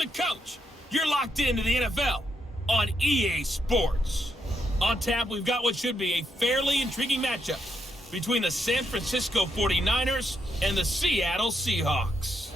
the coach. You're locked into the NFL on EA Sports. On tap, we've got what should be a fairly intriguing matchup between the San Francisco 49ers and the Seattle Seahawks.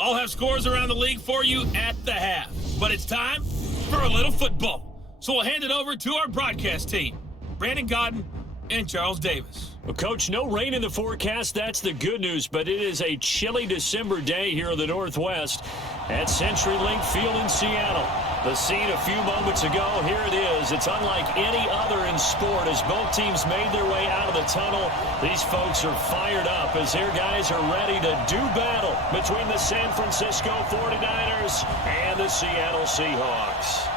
I'll have scores around the league for you at the half, but it's time for a little football. So we'll hand it over to our broadcast team, Brandon Godden and Charles Davis. Well, Coach, no rain in the forecast. That's the good news, but it is a chilly December day here in the Northwest at CenturyLink Field in Seattle. The scene a few moments ago, here it is. It's unlike any other in sport as both teams made their way out of the tunnel. These folks are fired up as their guys are ready to do battle between the San Francisco 49ers and the Seattle Seahawks.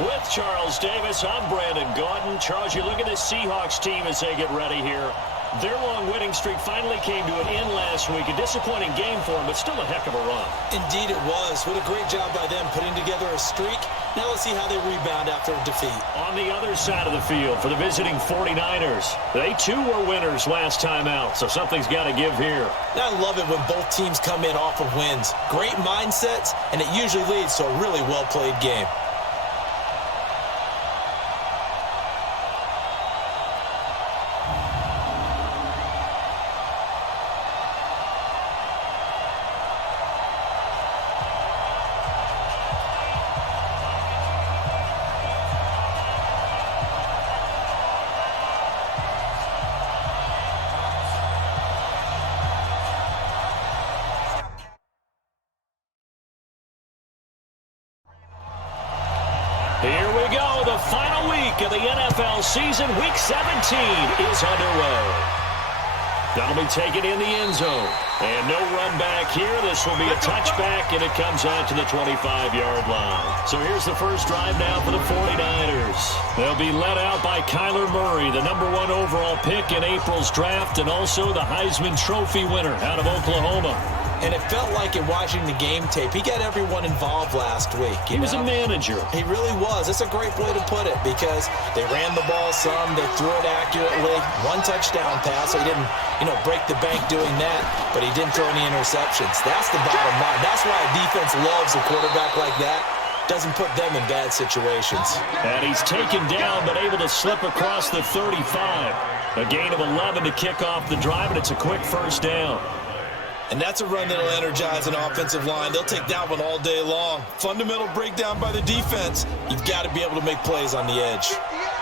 With Charles Davis, I'm Brandon Godden. Charles, you look at this Seahawks team as they get ready here. Their long winning streak finally came to an end last week. A disappointing game for them, but still a heck of a run. Indeed it was. What a great job by them putting together a streak. Now let's see how they rebound after a defeat. On the other side of the field for the visiting 49ers, they too were winners last time out, so something's got to give here. Now I love it when both teams come in off of wins. Great mindsets, and it usually leads to a really well-played game. Here we go. The final week of the NFL season. Week 17 is underway. That'll be taken in the end zone. And no run back here. This will be a touchback, and it comes out to the 25-yard line. So here's the first drive now for the 49ers. They'll be led out by Kyler Murray, the #1 overall pick in April's draft, and also the Heisman Trophy winner out of Oklahoma. And it felt like in watching the game tape, he got everyone involved last week. He was a manager. He really was. That's a great way to put it because they ran the ball some, they threw it accurately. One touchdown pass, so he didn't, break the bank doing that, but he didn't throw any interceptions. That's the bottom line. That's why a defense loves a quarterback like that. Doesn't put them in bad situations. And he's taken down, but able to slip across the 35. A gain of 11 to kick off the drive, and it's a quick first down. And that's a run that'll energize an offensive line. They'll take that one all day long. Fundamental breakdown by the defense. You've got to be able to make plays on the edge.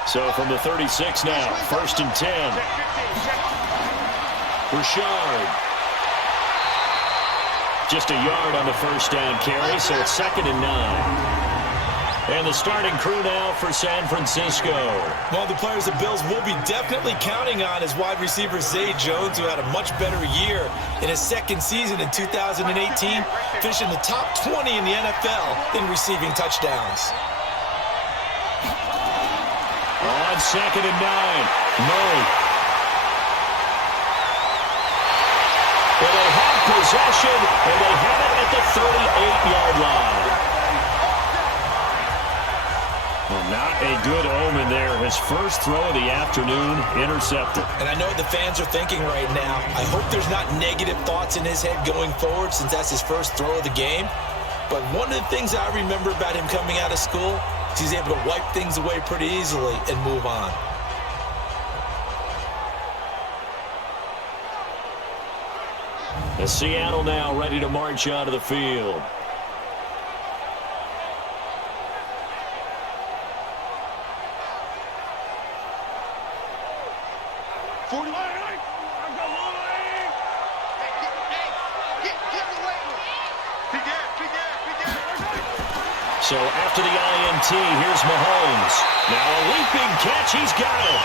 So from the 36 now, 1st and 10. Richard. Just a yard on the first down carry, so it's 2nd and 9. And the starting crew now for San Francisco. One of the players the Bills will be definitely counting on is wide receiver Zay Jones, who had a much better year in his second season in 2018, finishing the top 20 in the NFL in receiving touchdowns. On 2nd and 9, Murray. And they have possession, and they have it at the 38-yard line. Well, not a good omen there. His first throw of the afternoon intercepted. And I know what the fans are thinking right now. I hope there's not negative thoughts in his head going forward since that's his first throw of the game. But one of the things I remember about him coming out of school is he's able to wipe things away pretty easily and move on. As Seattle now ready to march out of the field. So after the INT, here's Mahomes. Now a leaping catch, he's got it.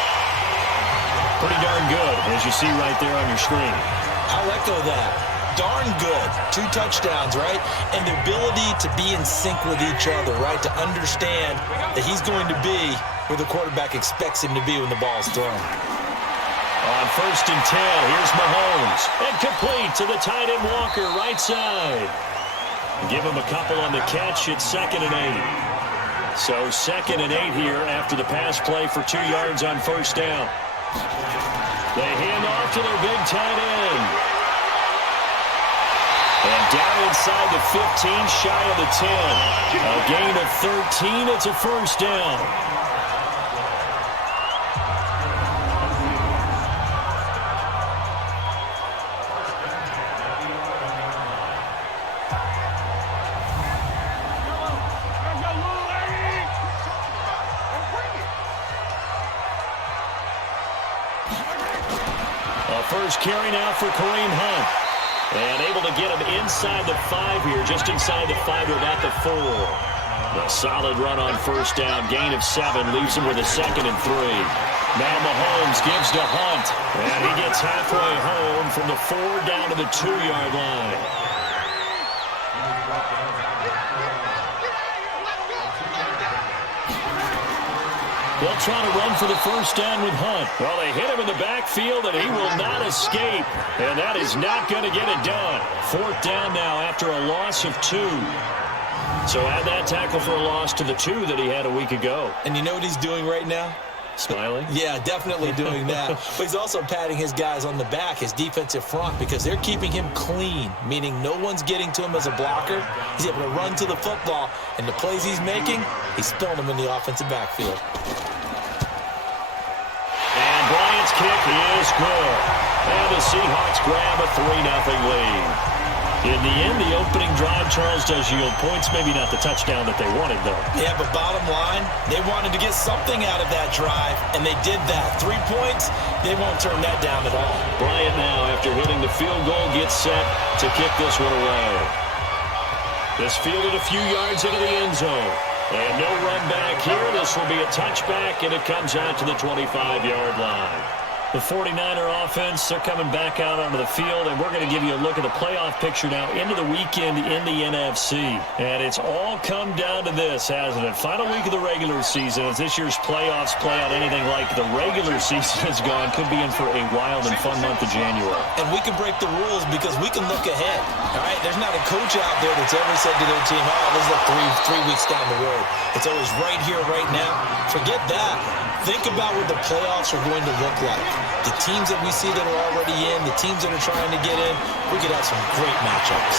Pretty darn good, as you see right there on your screen. I'll echo that. Darn good. 2 touchdowns, right? And the ability to be in sync with each other, right? To understand that he's going to be where the quarterback expects him to be when the ball's thrown. On 1st and 10, here's Mahomes. And complete to the tight end Walker, right side. Give him a couple on the catch. It's 2nd and 8. So 2nd and 8 here after the pass play for 2 yards on 1st down. They hand off to their big tight end. And down inside the 15, shy of the 10. A gain of 13. It's a first down. First carry now for Kareem Hunt. And able to get him inside the 5 here, just inside the 5 to about the 4. A solid run on first down. Gain of 7 leaves him with a 2nd and 3. Now Mahomes gives to Hunt. And he gets halfway home from the 4 down to the 2-yard line. They'll try to run for the first down with Hunt. Well, they hit him in the backfield, and he will not escape. And that is not going to get it done. 4th down now after a loss of 2. So add that tackle for a loss to the 2 that he had a week ago. And you know what he's doing right now? Smiling? Yeah, definitely doing that. But he's also patting his guys on the back, his defensive front, because they're keeping him clean, meaning no one's getting to him as a blocker. He's able to run to the football, and the plays he's making, he's throwing them in the offensive backfield. And Bryant's kick is good. And the Seahawks grab a 3-0 lead. In the end, the opening drive, Charles, does yield points. Maybe not the touchdown that they wanted, though. Yeah, but bottom line, they wanted to get something out of that drive, and they did that. 3 points, they won't turn that down at all. Bryant now, after hitting the field goal, gets set to kick this one away. This fielded a few yards into the end zone. And no run back here. This will be a touchback, and it comes out to the 25-yard line. The 49er offense, they're coming back out onto the field, and we're going to give you a look at the playoff picture now into the weekend in the NFC. And it's all come down to this, hasn't it? Final week of the regular season. As this year's playoffs play out anything like the regular season has gone, could be in for a wild and fun month of January. And we can break the rules because we can look ahead. All right, there's not a coach out there that's ever said to their team, oh, this is three weeks down the road. It's always right here, right now. Forget that. Think about what the playoffs are going to look like. The teams that we see that are already in, the teams that are trying to get in, we could have some great matchups.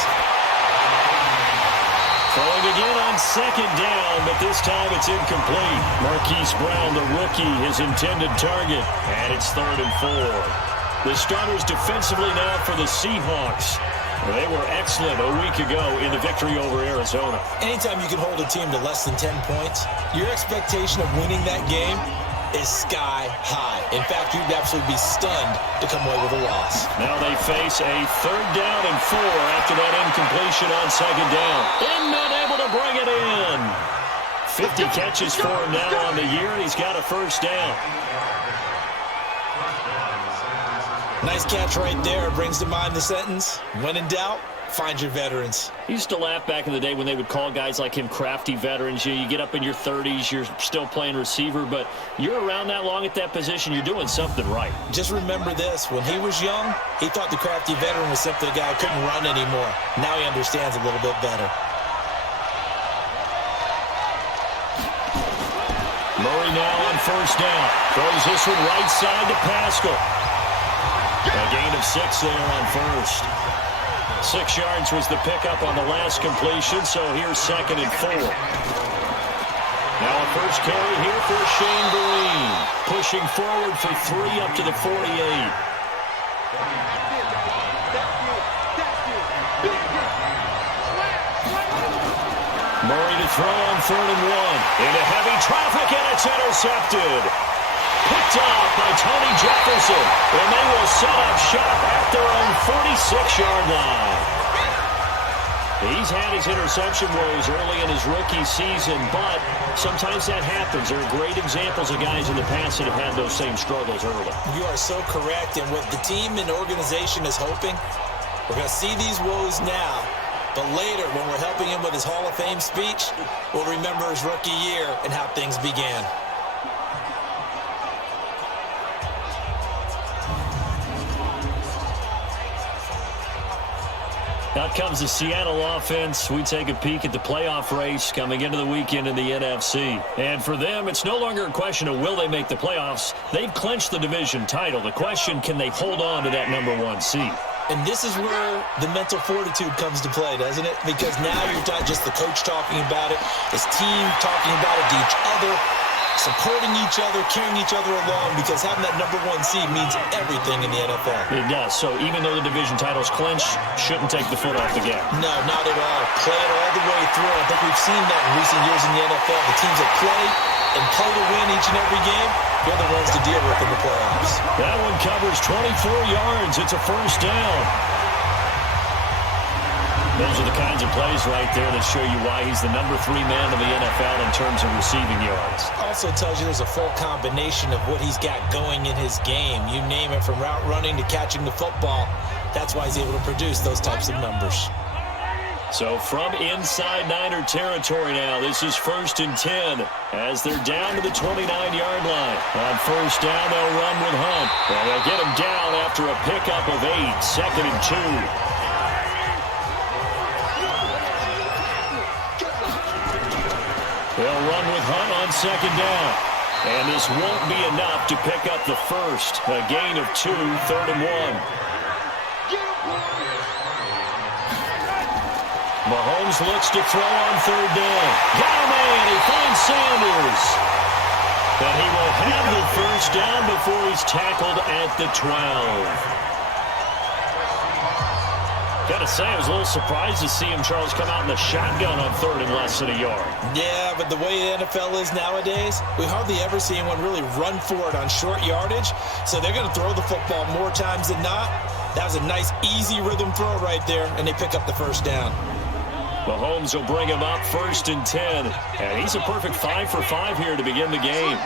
Throwing again on 2nd down, but this time it's incomplete. Marquise Brown, the rookie, his intended target, and it's 3rd and 4. The starters defensively now for the Seahawks. They were excellent a week ago in the victory over Arizona. Anytime you can hold a team to less than 10 points, your expectation of winning that game is sky high. In fact, you'd absolutely be stunned to come away with a loss. Now they face a 3rd down and 4 after that incompletion on 2nd down. And not able to bring it in. 50 catches for him now on the year, and he's got a first down. Nice catch right there. Brings to mind the sentence, when in doubt, find your veterans. I used to laugh back in the day when they would call guys like him crafty veterans. You get up in your 30s, you're still playing receiver, but you're around that long at that position, you're doing something right. Just remember this. When he was young, he thought the crafty veteran was simply a guy who couldn't run anymore. Now he understands a little bit better. Murray now on first down. Throws this one right side to Pascal. A gain of 6 there on first. 6 yards was the pickup on the last completion, so here's 2nd and 4. Now a first carry here for Shane Vereen. Pushing forward for 3 up to the 48. Murray to throw on 3rd and 1. Into heavy traffic, and it's intercepted. Picked off by Tony Jefferson, and they will set up shop at their own 46-yard line. He's had his interception woes early in his rookie season, but sometimes that happens. There are great examples of guys in the past that have had those same struggles early. You are so correct, and what the team and organization is hoping, we're going to see these woes now, but later when we're helping him with his Hall of Fame speech, we'll remember his rookie year and how things began. Out comes the Seattle offense. We take a peek at the playoff race coming into the weekend in the NFC. And for them, it's no longer a question of will they make the playoffs. They've clinched the division title. The question, can they hold on to that #1 seed? And this is where the mental fortitude comes to play, doesn't it? Because now you're not just the coach talking about it, his team talking about it to each other, supporting each other, carrying each other along, because having that #1 seed means everything in the NFL. It does. So even though the division title's clinched, shouldn't take the foot off the gas. No, not at all. Play it all the way through. I think we've seen that in recent years in the NFL. The teams that play and play to win each and every game, they're the ones to deal with in the playoffs. That one covers 24 yards. It's a first down. Those are the kinds of plays right there that show you why he's the #3 man in the NFL in terms of receiving yards. Also tells you there's a full combination of what he's got going in his game. You name it, from route running to catching the football. That's why he's able to produce those types of numbers. So from inside Niner territory now, this is 1st and 10 as they're down to the 29-yard line. On first down, they'll run with Hunt. And they'll get him down after a pickup of 8, 2nd and 2. They'll run with Hunt on 2nd down. And this won't be enough to pick up the first. A gain of 2, 3rd and 1. Mahomes looks to throw on 3rd down. Got a man. He finds Sanders. But he will have the first down before he's tackled at the 12. Got to say, I was a little surprised to see him, Charles, come out in the shotgun on 3rd and less than a yard. Yeah, but the way the NFL is nowadays, we hardly ever see anyone really run for it on short yardage. So they're going to throw the football more times than not. That was a nice, easy rhythm throw right there, and they pick up the first down. Mahomes will bring him up 1st and 10. And he's a perfect 5 for 5 here to begin the game.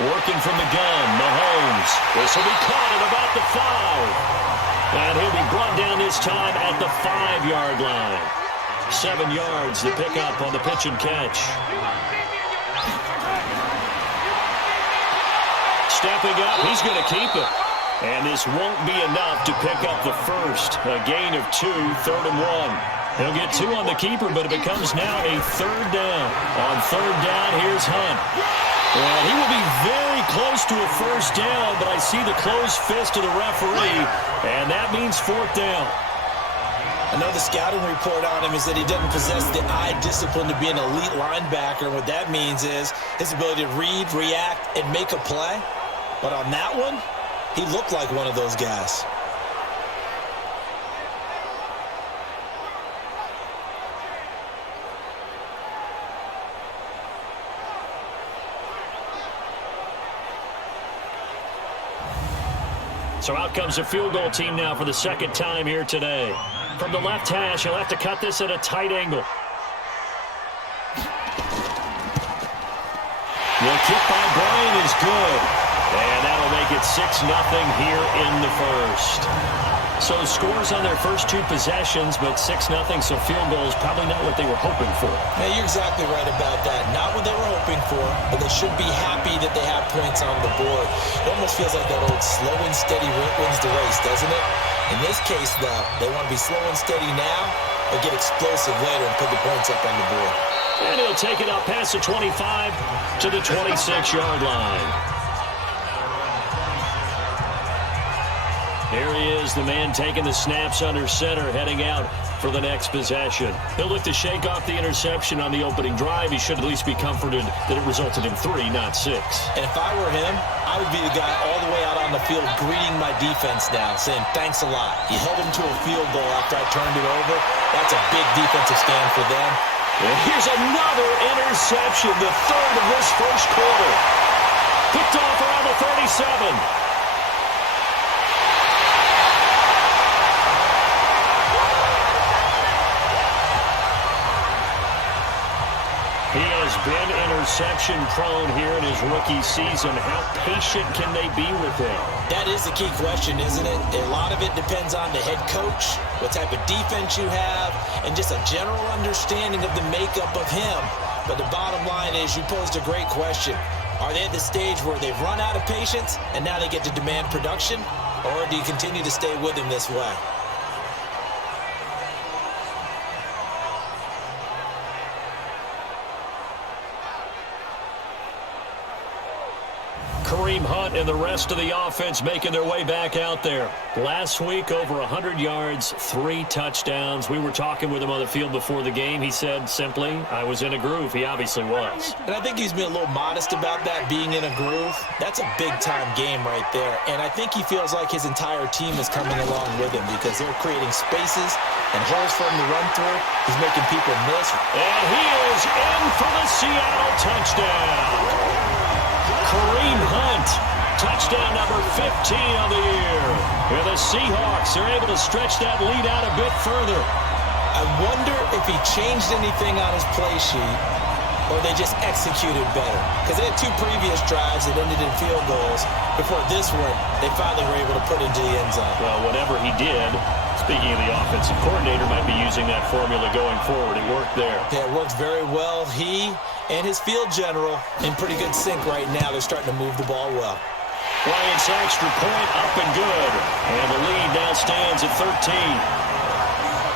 Working from the gun, Mahomes. This will be caught at about the 5. And he'll be brought down this time at the 5-yard line. 7 yards to pick up on the pitch and catch. Stepping up, he's going to keep it. And this won't be enough to pick up the first. A gain of 2, 3rd and 1. He'll get 2 on the keeper, but it becomes now a 3rd down. On 3rd down, here's Hunt. And he will be very close to a first down, but I see the closed fist of the referee, and that means 4th down. I know the scouting report on him is that he doesn't possess the eye discipline to be an elite linebacker. And what that means is his ability to read, react, and make a play. But on that one, he looked like one of those guys. So out comes the field goal team now for the 2nd time here today. From the left hash, he'll have to cut this at a tight angle. The kick by Bryant is good. And that'll make it 6-0 here in the first. So scores on their first 2 possessions, but 6-0, so field goal is probably not what they were hoping for. Yeah, you're exactly right about that. Not what they were hoping for, but they should be happy that they have points on the board. It almost feels like that old slow and steady wins the race, doesn't it? In this case, though, they want to be slow and steady now, but get explosive later and put the points up on the board. And he'll take it up past the 25 to the 26-yard line. Here he is, the man taking the snaps under center, heading out for the next possession. He'll look to shake off the interception on the opening drive. He should at least be comforted that it resulted in 3, not 6. And if I were him, I would be the guy all the way out on the field greeting my defense now, saying thanks a lot. You held him to a field goal after I turned it over. That's a big defensive stand for them. And here's another interception, the 3rd of this first quarter. Picked off around the 37. He has been interception-prone here in his rookie season. How patient can they be with him? That is the key question, isn't it? A lot of it depends on the head coach, what type of defense you have, and just a general understanding of the makeup of him. But the bottom line is, you posed a great question. Are they at the stage where they've run out of patience and now they get to demand production? Or do you continue to stay with him this way? Kareem Kareem Hunt and the rest of the offense making their way back out there. Last week, over 100 yards, 3 touchdowns. We were talking with him on the field before the game. He said simply, I was in a groove. He obviously was. And I think he's been a little modest about that, being in a groove. That's a big-time game right there. And I think he feels like his entire team is coming along with him because they're creating spaces and holes for him to run through. He's making people miss. And he is in for the Seattle touchdown. Kareem Hunt, touchdown number 15 on the year. And the Seahawks are able to stretch that lead out a bit further. I wonder if he changed anything on his play sheet or they just executed better. Because they had 2 previous drives that ended in field goals. Before this one, they finally were able to put into the end zone. Well, whatever he did, speaking of the offensive coordinator, might be using that formula going forward. It worked there. Yeah, it worked very well. He and his field general in pretty good sync right now. They're starting to move the ball well. Bryant's extra point up and good. And the lead now stands at 13.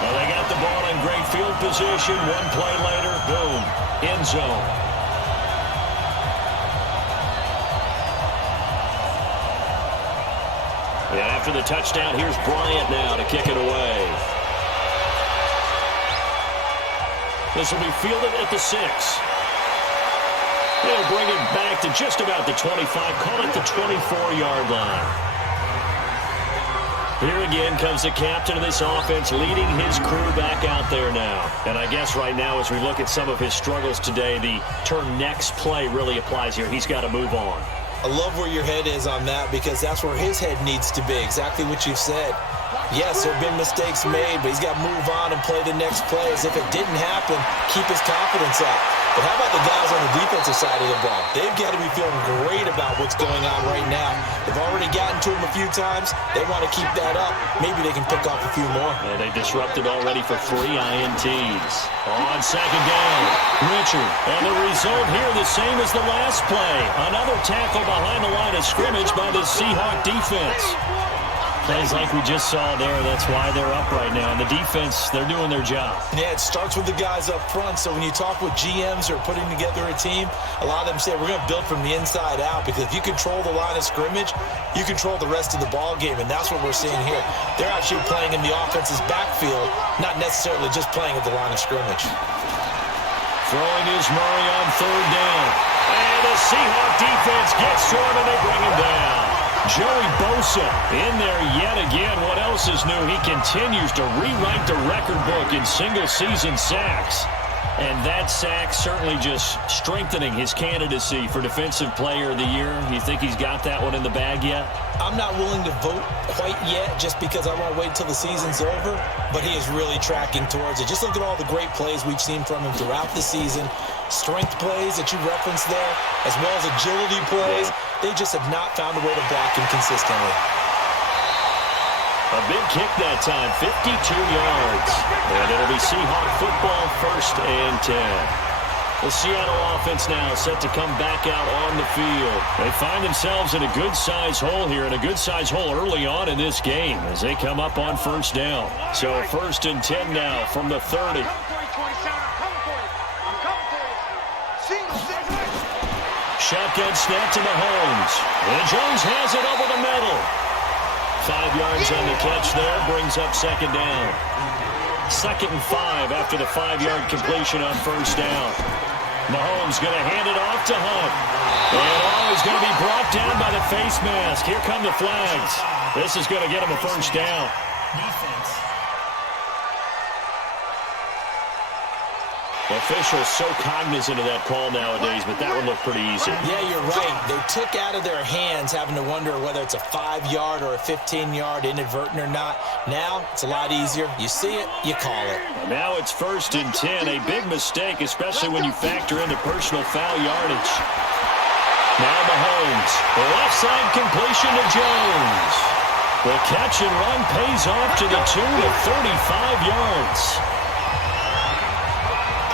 Well, they got the ball in great field position. One play later, boom, end zone. And after the touchdown, here's Bryant now to kick it away. This will be fielded at the 6. They'll bring it back to just about the 25, call it the 24-yard line. Here again comes the captain of this offense, leading his crew back out there now. And I guess right now, as we look at some of his struggles today, the term next play really applies here. He's got to move on. I love where your head is on that because that's where his head needs to be, exactly what you said. Yes, there have been mistakes made, but he's got to move on and play the next play as if it didn't happen, keep his confidence up. But how about the guys on the defensive side of the ball? They've got to be feeling great about what's going on right now. They've already gotten to him a few times. They want to keep that up. Maybe they can pick off a few more. And they disrupted already for 3 INTs. On second down, Richard. And the result here the same as the last play. Another tackle behind the line of scrimmage by the Seahawk defense. Plays like we just saw there, that's why they're up right now. And the defense, they're doing their job. Yeah, it starts with the guys up front. So when you talk with GMs who are putting together a team, a lot of them say we're going to build from the inside out because if you control the line of scrimmage, you control the rest of the ball game, and that's what we're seeing here. They're actually playing in the offense's backfield, not necessarily just playing at the line of scrimmage. Throwing is Murray on third down. And the Seahawk defense gets to him, and they bring him down. Joey Bosa in there yet again. What else is new? He continues to rewrite the record book in single-season sacks. And that sack certainly just strengthening his candidacy for Defensive Player of the Year. You think he's got that one in the bag yet? I'm not willing to vote quite yet just because I want to wait until the season's over, but he is really tracking towards it. Just look at all the great plays we've seen from him throughout the season. Strength plays that you referenced there, as well as agility plays. They just have not found a way to block him consistently. A big kick that time, 52 yards. And it'll be Seahawk football, 1st and 10. The Seattle offense now set to come back out on the field. They find themselves in a good-sized hole here, and a good-sized hole early on in this game as they come up on 1st down. So 1st and 10 now from the 30. Shotgun snap to Mahomes. And Jones has it over the middle. 5 yards on the catch there, brings up 2nd down. 2nd and 5 after the 5-yard completion on 1st down. Mahomes going to hand it off to Hunt. And he's going to be brought down by the face mask. Here come the flags. This is going to get him a 1st down. Defense. Officials so cognizant of that call nowadays, but that one looked pretty easy. Yeah, you're right. They took out of their hands having to wonder whether it's a 5-yard or a 15-yard inadvertent or not. Now, it's a lot easier. You see it, you call it. Now it's 1st and 10. A big mistake, especially when you factor in the personal foul yardage. Now Mahomes. Left side completion to Jones. The catch and run pays off to the tune of 35 yards.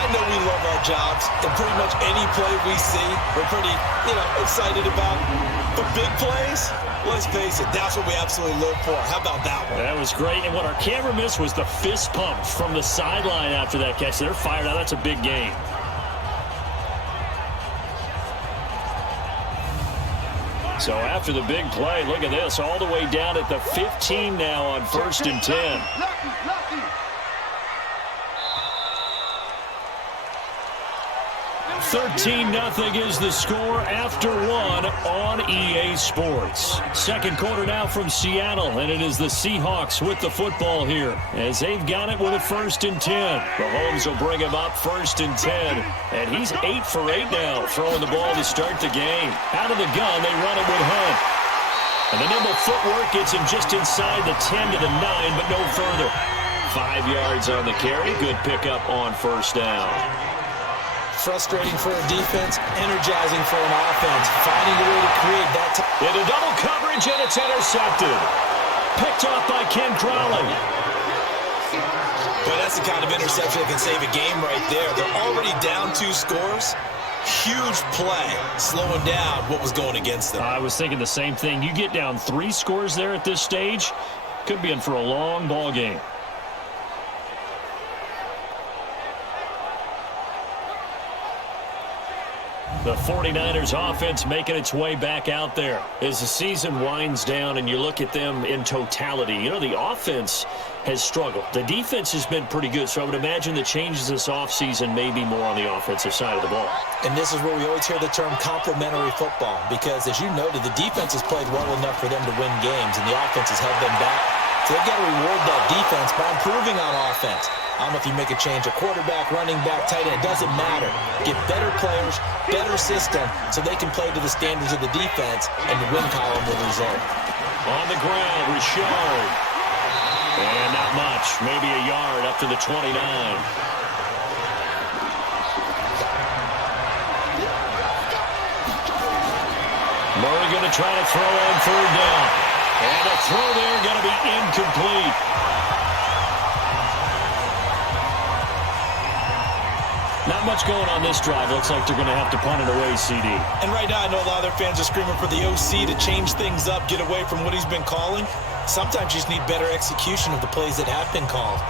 I know we love our jobs, and pretty much any play we see, we're pretty, excited about. But big plays, let's face it, that's what we absolutely live for. How about that one? That was great, and what our camera missed was the fist pump from the sideline after that catch. They're fired out. That's a big game. So after the big play, look at this, all the way down at the 15 now on 1st and 10. 13-0 is the score after one on EA Sports. Second quarter now from Seattle, and it is the Seahawks with the football here as they've got it with a 1st and 10. Mahomes will bring him up 1st and 10, and he's 8 for 8 now, throwing the ball to start the game. Out of the gun, they run it with Hunt. And the nimble footwork gets him just inside the 10 to the 9, but no further. 5 yards on the carry. Good pickup on 1st down. Frustrating for a defense, energizing for an offense. Finding a way to create that time. Into double coverage, and it's intercepted. Picked off by Ken Crowley. But that's the kind of interception that can save a game right there. They're already down 2 scores. Huge play, slowing down what was going against them. I was thinking the same thing. You get down 3 scores there at this stage, could be in for a long ball game. The 49ers offense making its way back out there as the season winds down and you look at them in totality. You know, the offense has struggled. The defense has been pretty good, so I would imagine the changes this offseason may be more on the offensive side of the ball. And this is where we always hear the term complementary football because, as you noted, the defense has played well enough for them to win games, and the offense has held them back. So they've got to reward that defense by improving on offense. I don't know if you make a change, a quarterback, running back, tight end, it doesn't matter. Get better players, better system, so they can play to the standards of the defense, and the win column will result. On the ground, Richard. And not much, maybe a yard up to the 29. Murray going to try to throw on 3rd down. And a throw there going to be incomplete. Not much going on this drive. Looks like they're going to have to punt it away, CD. And right now I know a lot of their fans are screaming for the OC to change things up, get away from what he's been calling. Sometimes you just need better execution of the plays that have been called.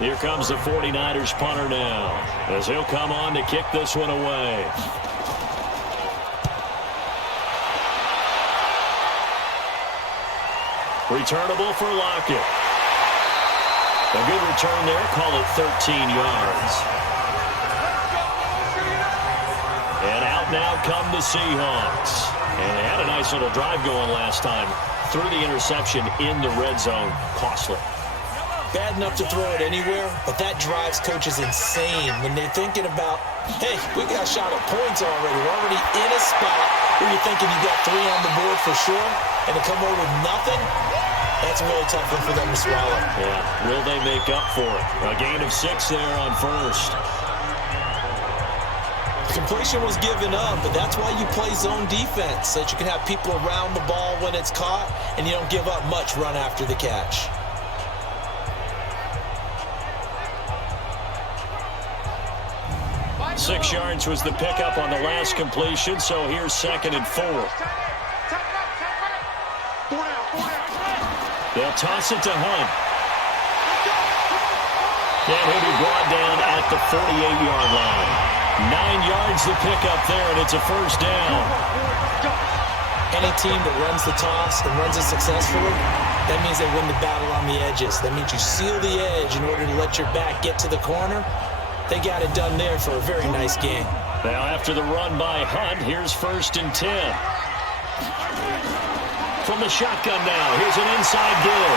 Here comes the 49ers punter now, as he'll come on to kick this one away. Returnable for Lockett. A good return there, call it 13 yards. And out now come the Seahawks. And they had a nice little drive going last time. Threw the interception in the red zone, costly. Bad enough to throw it anywhere, but that drives coaches insane when they're thinking about, hey, we got a shot at points already. We're already in a spot where you're thinking you got 3 on the board for sure, and to come away with nothing, that's a really tough one for them to swallow. Yeah, will they make up for it? A gain of 6 there on 1st. Completion was given up, but that's why you play zone defense, so that you can have people around the ball when it's caught, and you don't give up much run after the catch. Six yards was the pickup on the last completion, so here's 2nd and 4. They'll toss it to Hunt. And he'll be brought down at the 48-yard line. 9 yards the pickup there, and it's a 1st down. Any team that runs the toss and runs it successfully, that means they win the battle on the edges. That means you seal the edge in order to let your back get to the corner. They got it done there for a very nice game. Now after the run by Hunt, here's 1st and 10. From the shotgun now, here's an inside give.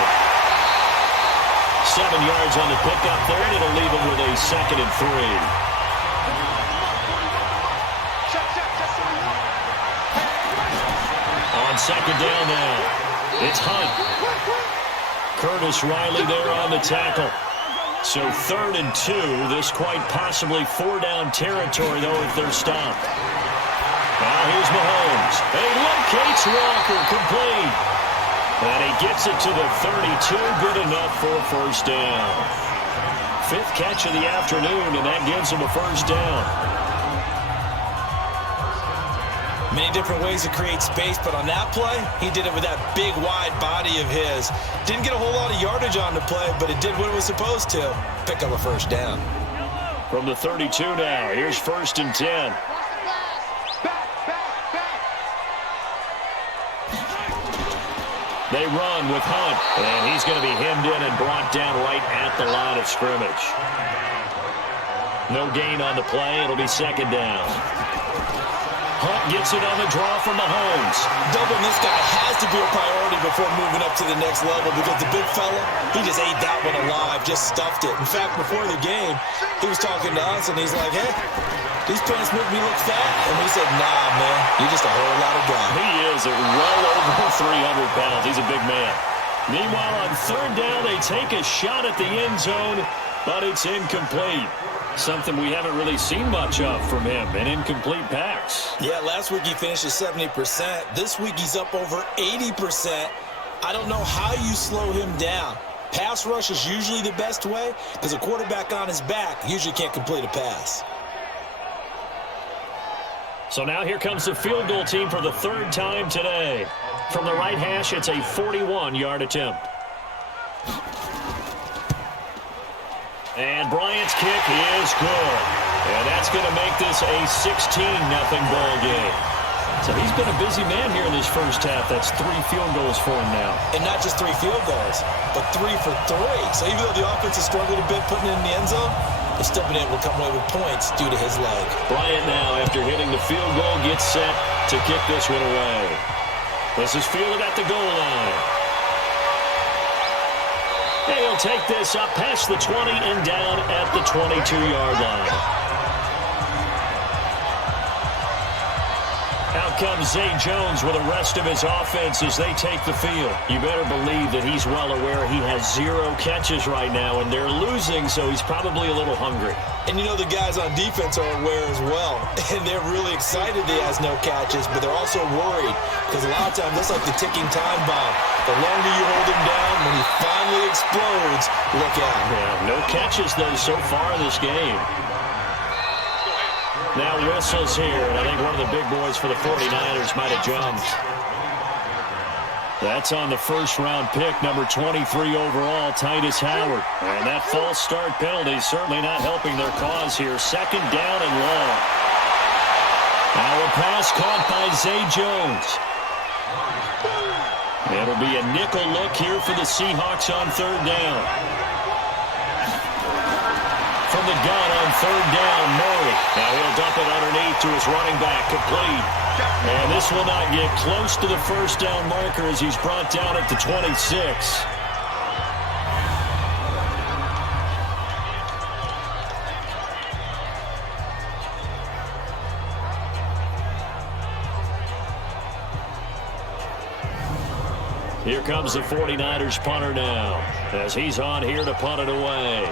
7 yards on the pickup there, and it'll leave him with a 2nd and 3. On 2nd down now, it's Hunt. Curtis Riley there on the tackle. So 3rd and 2, this quite possibly 4-down territory, though, if they're stopped. Now here's Mahomes. And he locates Walker, complete. And he gets it to the 32, good enough for a 1st down. 5th catch of the afternoon, and that gives him a 1st down. Many different ways to create space, but on that play, he did it with that big, wide body of his. Didn't get a whole lot of yardage on the play, but it did what it was supposed to. Pick up a first down. From the 32 now, here's 1st and 10. They run with Hunt, and he's going to be hemmed in and brought down right at the line of scrimmage. No gain on the play. It'll be 2nd down. Hunt gets it on the draw from Mahomes. Doubling this guy has to be a priority before moving up to the next level because the big fella, he just ate that one alive, just stuffed it. In fact, before the game, he was talking to us, and he's like, hey, these pants make me look fat. And we said, nah, man, you're just a whole lot of guy. He is at well over 300 pounds. He's a big man. Meanwhile, on 3rd down, they take a shot at the end zone, but it's incomplete. Something we haven't really seen much of from him, an incomplete pass. Yeah, last week he finished at 70%. This week he's up over 80%. I don't know how you slow him down. Pass rush is usually the best way because a quarterback on his back usually can't complete a pass. So now here comes the field goal team for the 3rd time today. From the right hash, it's a 41-yard attempt. And Bryant's kick is good. And that's going to make this a 16-0 ball game. So he's been a busy man here in this first half. That's 3 field goals for him now. And not just 3 field goals, but 3 for 3. So even though the offense has struggled a bit putting it in the end zone, they've still been able to come away with points due to his leg. Bryant now, after hitting the field goal, gets set to kick this one away. This is fielded at the goal line. And he'll take this up past the 20 and down at the 22-yard line. Out comes Zay Jones with the rest of his offense as they take the field. You better believe that he's well aware he has 0 catches right now, and they're losing, so he's probably a little hungry. And you know the guys on defense are aware as well. And they're really excited he has no catches, but they're also worried because a lot of times that's like the ticking time bomb. The longer you hold him down, when he finally explodes, look out. Yeah, no catches, though, so far in this game. Now whistles here, and I think one of the big boys for the 49ers might have jumped. That's on the first-round pick, number 23 overall, Titus Howard. And that false start penalty certainly not helping their cause here. 2nd down and long. Now a pass caught by Zay Jones. It'll be a nickel look here for the Seahawks on 3rd down. From the gun on 3rd down, Murray. Now he'll dump it underneath to his running back, complete. And this will not get close to the first down marker as he's brought down at the 26. Here comes the 49ers punter now as he's on here to punt it away.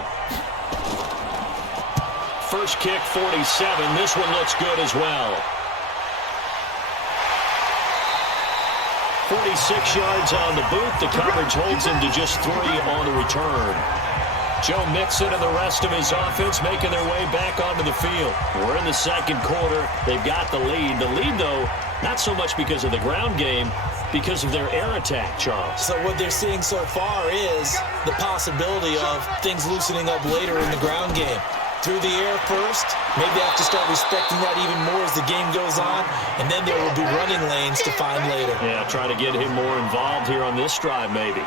First kick, 47. This one looks good as well. 46 yards on the boot. The coverage holds him to just 3 on the return. Joe Mixon and the rest of his offense making their way back onto the field. We're in the 2nd quarter. They've got the lead. The lead, though, not so much because of the ground game, because of their air attack, Charles. So what they're seeing so far is the possibility of things loosening up later in the ground game. Through the air first, maybe they have to start respecting that even more as the game goes on, and then there will be running lanes to find later. Yeah, try to get him more involved here on this drive, maybe.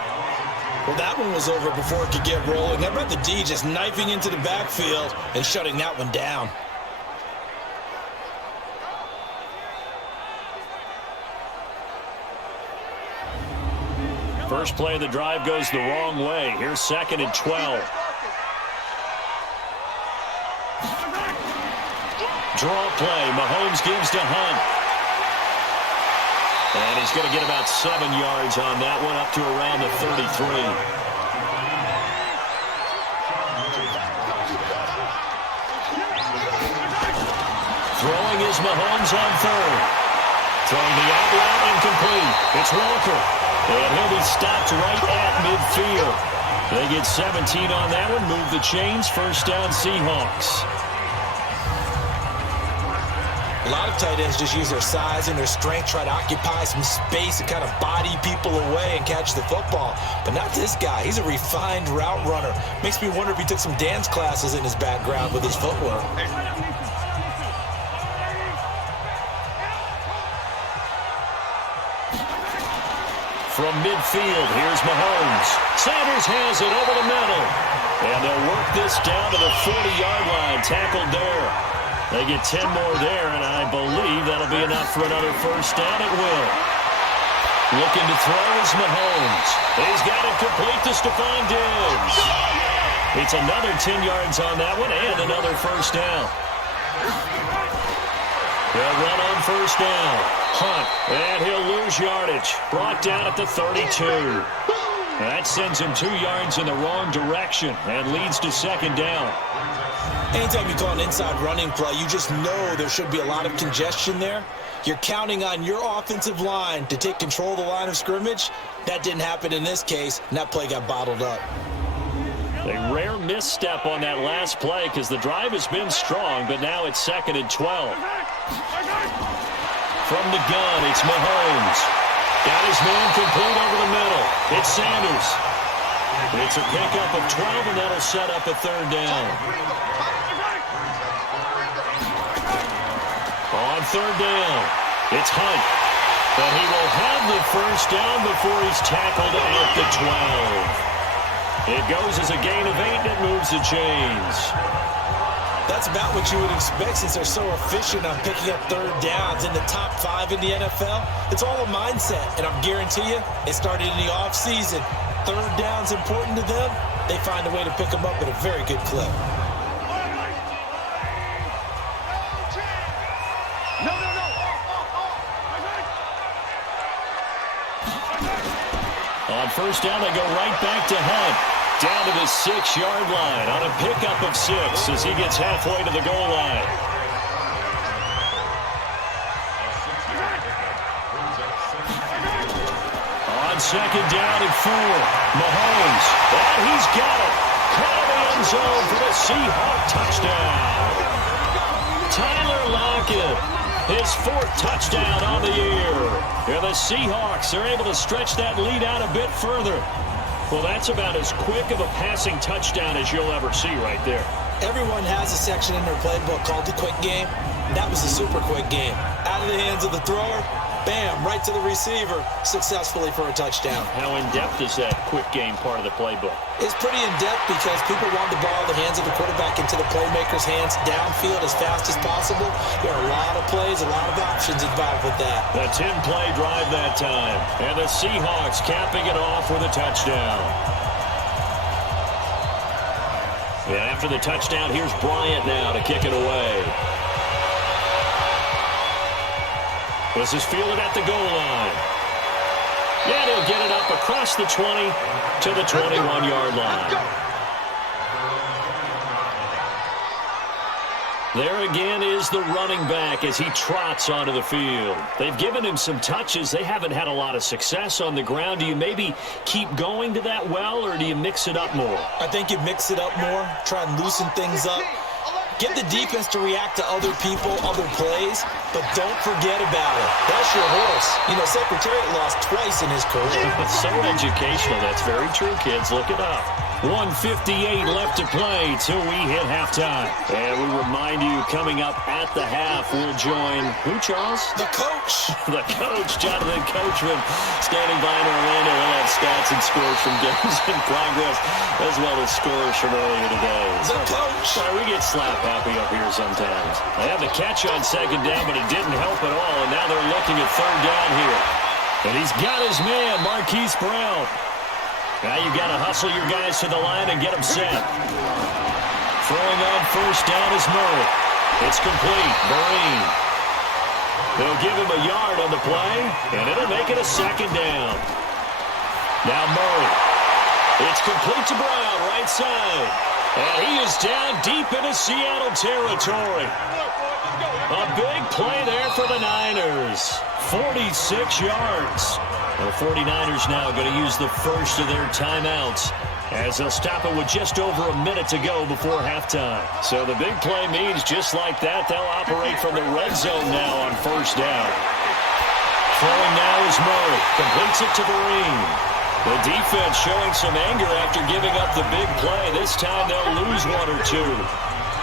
Well, that one was over before it could get rolling. How about the D just knifing into the backfield and shutting that one down? First play of the drive goes the wrong way. Here's 2nd and 12. Draw play. Mahomes gives to Hunt. And he's going to get about 7 yards on that one, up to around the 33. Throwing is Mahomes on 3rd. Throwing the out route incomplete. It's Walker. And he'll be stopped right at midfield. They get 17 on that one. Move the chains. First down, Seahawks. A lot of tight ends just use their size and their strength, try to occupy some space and kind of body people away and catch the football. But not this guy. He's a refined route runner. Makes me wonder if he took some dance classes in his background with his footwork. From midfield, here's Mahomes. Sanders has it over the middle. And they'll work this down to the 40-yard line. Tackled there. They get 10 more there, and I believe that'll be enough for another first down. It will. Looking to throw is Mahomes. He's got it complete to Stephon Diggs. It's another 10 yards on that one and another first down. They'll run on first down. Hunt, and he'll lose yardage. Brought down at the 32. That sends him 2 yards in the wrong direction and leads to second down. Anytime you call an inside running play, you just know there should be a lot of congestion there. You're counting on your offensive line to take control of the line of scrimmage. That didn't happen in this case, and that play got bottled up. A rare misstep on that last play because the drive has been strong, but now it's 2nd and 12. From the gun, it's Mahomes. Got his man complete over the middle. It's Sanders. It's a pickup of 12, and that'll set up a third down. On third down, it's Hunt. And he will have the first down before he's tackled at the 12. It goes as a gain of 8, and it moves the chains. That's about what you would expect since they're so efficient on picking up third downs in the top 5 in the NFL. It's all a mindset, and I guarantee you, it started in the offseason. Third down's important to them. They find a way to pick them up at a very good clip. On first down, they go right back to Hunt. Down to the 6-yard line on a pickup of 6 as he gets halfway to the goal line. On second down and 4, Mahomes. And he's got it. Caught in the end zone for the Seahawks touchdown. Tyler Lockett, his 4th touchdown on the year. And the Seahawks are able to stretch that lead out a bit further. Well, that's about as quick of a passing touchdown as you'll ever see right there. Everyone has a section in their playbook called the quick game. That was the super quick game. Out of the hands of the thrower, bam, right to the receiver, successfully for a touchdown. How in-depth is that quick game part of the playbook? It's pretty in-depth because people want the ball in the hands of the quarterback into the playmaker's hands downfield as fast as possible. There are a lot of plays, a lot of options involved with that. The 10-play drive that time. And the Seahawks capping it off with a touchdown. And after the touchdown, here's Bryant now to kick it away. This is fielded at the goal line. Yeah, they'll get it up across the 20 to the 21-yard line. There again is the running back as he trots onto the field. They've given him some touches. They haven't had a lot of success on the ground. Do you maybe keep going to that well, or do you mix it up more? I think you mix it up more, try and loosen things up. Get the defense to react to other people, other plays, but don't forget about it. That's your horse. You know, Secretariat lost twice in his career. It's so educational. That's very true, kids. Look it up. 1:58 left to play till we hit halftime. And we remind you, coming up at the half, we'll join who, Charles? The coach. The coach, Jonathan Coachman, standing by in Orlando. We'll have stats and scores from games in progress, as well as scores from earlier today. The coach. Sorry, we get slap happy up here sometimes. They had the catch on second down, but it didn't help at all, and now they're looking at third down here. And he's got his man, Marquise Brown. Now you've got to hustle your guys to the line and get them set. Throwing on first down is Murray. It's complete. Marine. They'll give him a yard on the play, and it'll make it a second down. Now Murray. It's complete to Brown, right side. And he is down deep into Seattle territory. A big play there for the Niners. 46 yards. The 49ers now going to use the first of their timeouts as they'll stop it with just over a minute to go before halftime. So the big play means just like that, they'll operate from the red zone now on first down. Throwing now is Murray. Completes it to Vereen. The defense showing some anger after giving up the big play. This time they'll lose one or two.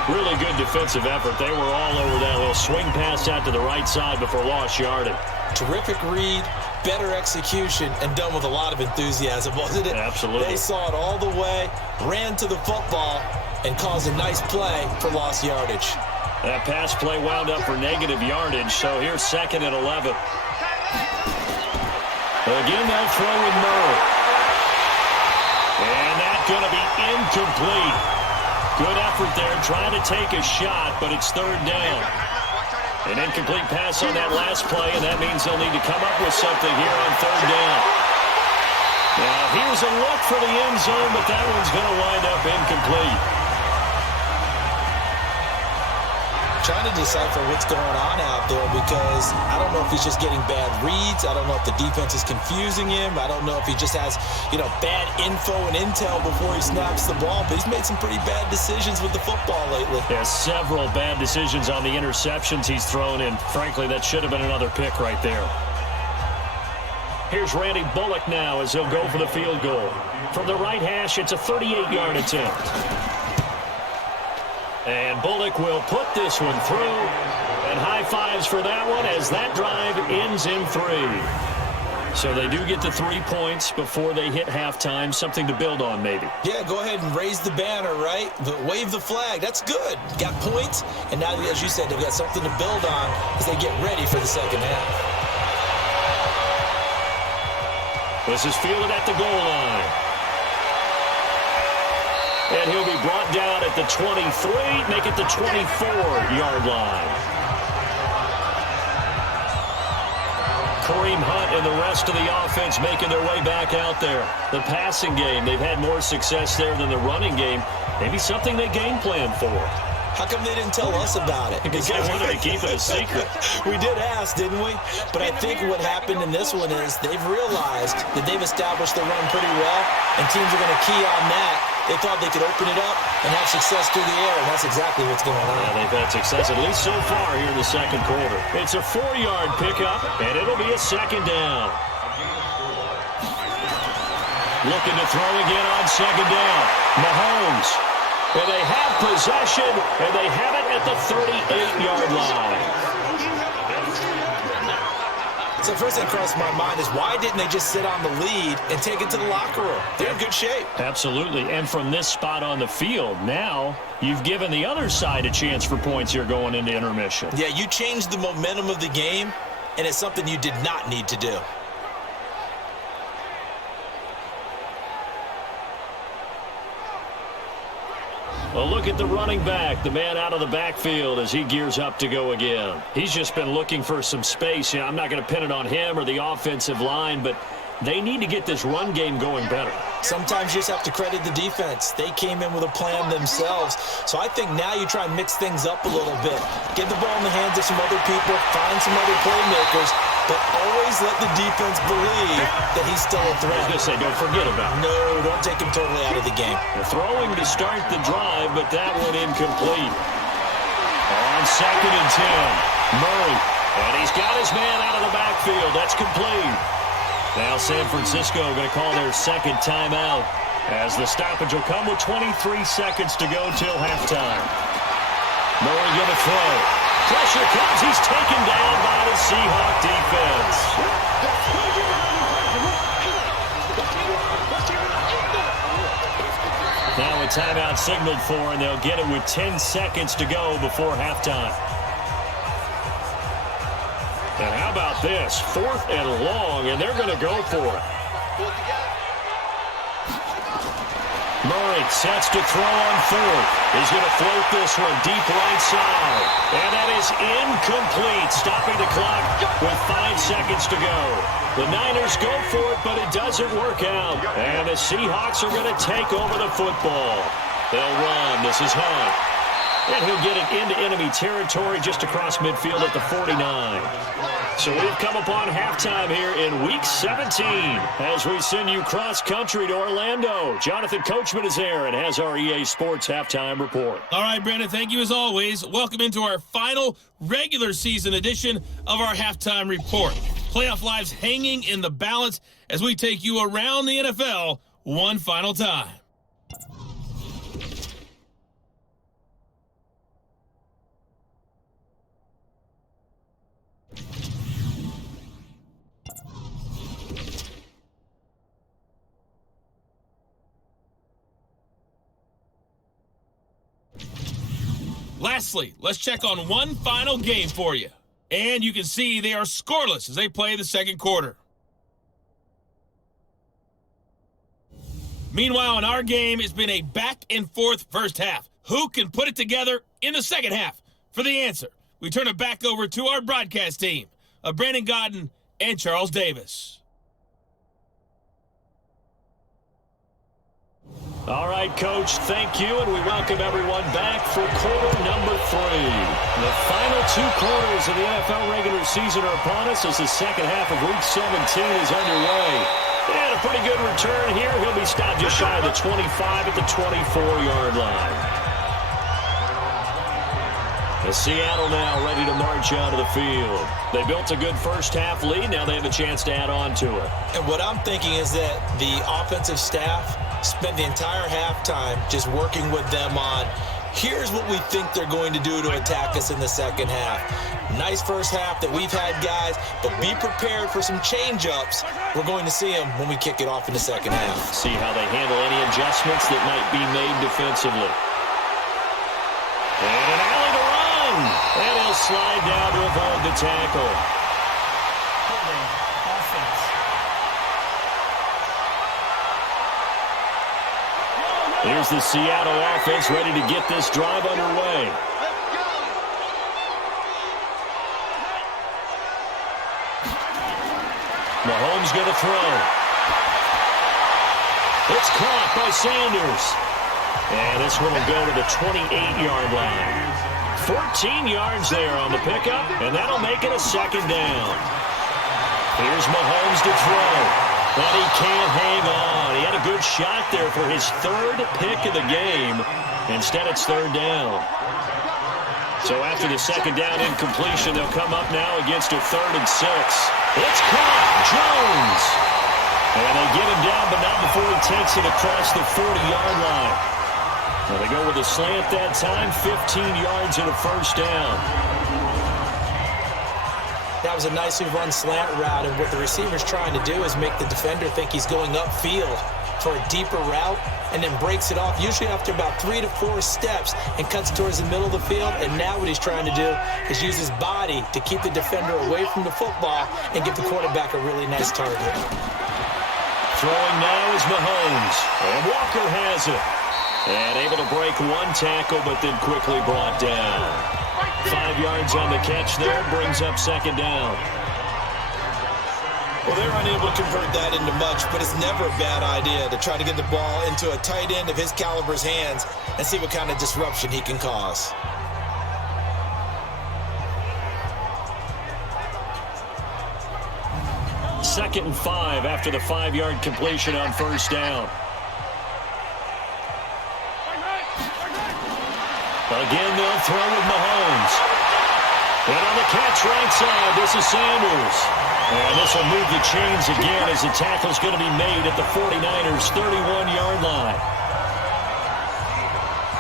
Really good defensive effort. They were all over that little swing pass out to the right side before lost yardage. Terrific read, better execution, and done with a lot of enthusiasm, wasn't it? Absolutely. They saw it all the way, ran to the football, and caused a nice play for lost yardage. That pass play wound up for negative yardage, so here's 2nd and 11. Again, they'll throw with Murray. And that's going to be incomplete. Good effort there, trying to take a shot, but it's 3rd down. An incomplete pass on that last play, and that means they'll need to come up with something here on 3rd down. Now, here's a look for the end zone, but that one's going to wind up incomplete. Trying to decipher what's going on out there because I don't know if he's just getting bad reads. I don't know if the defense is confusing him. I don't know if he just has, bad info and intel before he snaps the ball. But he's made some pretty bad decisions with the football lately. Yeah, several bad decisions on the interceptions he's thrown in. Frankly, that should have been another pick right there. Here's Randy Bullock now as he'll go for the field goal. From the right hash, it's a 38-yard attempt. And Bullock will put this one through. And high fives for that one as that drive ends in 3. So they do get the 3 points before they hit halftime. Something to build on, maybe. Yeah, go ahead and raise the banner, right? But wave the flag. That's good. Got points. And now, as you said, they've got something to build on as they get ready for the second half. This is fielded at the goal line. And he'll be brought down at the 23, make it the 24-yard line. Kareem Hunt and the rest of the offense making their way back out there. The passing game, they've had more success there than the running game. Maybe something they game plan for. How come they didn't tell us about it? Because they wanted to keep it a secret. We did ask, didn't we? But I think what happened in this one is they've realized that they've established the run pretty well, and teams are going to key on that. They thought they could open it up and have success through the air, and that's exactly what's going on. Yeah, they've had success, at least so far here in the second quarter. It's a 4-yard pickup, and it'll be a 2nd down. Looking to throw again on 2nd down. Mahomes. And they have possession, and they have it at the 38-yard line. So the first thing that crossed my mind is why didn't they just sit on the lead and take it to the locker room? They're in good shape. Absolutely, and from this spot on the field, now you've given the other side a chance for points here going into intermission. Yeah, you changed the momentum of the game, and it's something you did not need to do. Well, look at the running back, the man out of the backfield as he gears up to go again. He's just been looking for some space. I'm not going to pin it on him or the offensive line, but they need to get this run game going better. Sometimes you just have to credit the defense. They came in with a plan themselves. So I think now you try and mix things up a little bit. Get the ball in the hands of some other people, find some other playmakers, but always let the defense believe that he's still a threat. I was going to say, don't forget about it. No, don't take him totally out of the game. They're throwing to start the drive, but that one incomplete. On 2nd and 10, Murray. And he's got his man out of the backfield. That's complete. Now San Francisco going to call their 2nd timeout as the stoppage will come with 23 seconds to go till halftime. Murray going to throw. Pressure comes. He's taken down by the Seahawks defense. Now a timeout signaled for, and they'll get it with 10 seconds to go before halftime. And how about this? 4th and long, and they're going to go for it. Murray sets to throw on 4th. He's going to float this one deep right side. And that is incomplete, stopping the clock with 5 seconds to go. The Niners go for it, but it doesn't work out. And the Seahawks are going to take over the football. They'll run. This is Hunt. And he'll get it into enemy territory just across midfield at the 49. So we've come upon halftime here in Week 17 as we send you cross-country to Orlando. Jonathan Coachman is there and has our EA Sports halftime report. All right, Brandon, thank you as always. Welcome into our final regular season edition of our halftime report. Playoff lives hanging in the balance as we take you around the NFL one final time. Lastly, let's check on one final game for you. And you can see they are scoreless as they play the second quarter. Meanwhile, in our game, it's been a back-and-forth first half. Who can put it together in the second half? For the answer, we turn it back over to our broadcast team of Brandon Godden and Charles Davis. All right, Coach, thank you, and we welcome everyone back for quarter number 3. The final 2 quarters of the NFL regular season are upon us as the second half of Week 17 is underway. And a pretty good return here. He'll be stopped just shy of the 25 at the 24-yard line. As Seattle now ready to march out of the field. They built a good first half lead. Now they have a chance to add on to it. And what I'm thinking is that the offensive staff spent the entire halftime just working with them on, here's what we think they're going to do to attack us in the second half. Nice first half that we've had, guys, but be prepared for some change-ups. We're going to see them when we kick it off in the second half. See how they handle any adjustments that might be made defensively. And an alley to run. And he'll slide down to avoid the tackle. Here's the Seattle offense ready to get this drive underway. Mahomes going to throw. It's caught by Sanders. And this one will go to the 28-yard line. 14 yards there on the pickup, and that'll make it a second down. Here's Mahomes to throw. But he can't hang on. He had a good shot there for his 3rd pick of the game. Instead, it's 3rd down. So after the second down incompletion, they'll come up now against a 3rd and 6. It's caught. Jones. And they get him down, but not before he takes it across the 40-yard line. Now they go with a slant that time, 15 yards and a first down. That was a nicely run slant route, and what the receiver's trying to do is make the defender think he's going upfield for a deeper route and then breaks it off, usually after about 3 to 4 steps, and cuts towards the middle of the field. And now what he's trying to do is use his body to keep the defender away from the football and give the quarterback a really nice target. Throwing now is Mahomes, and Walker has it. And able to break one tackle, but then quickly brought down. 5 yards on the catch there, brings up second down. Well, they're unable to convert that into much, but it's never a bad idea to try to get the ball into a tight end of his caliber's hands and see what kind of disruption he can cause. Second and 5 after the 5-yard completion on first down. Again, they'll throw with Mahomes. And on the catch right side, this is Sanders. And this will move the chains again as the tackle's going to be made at the 49ers' 31-yard line.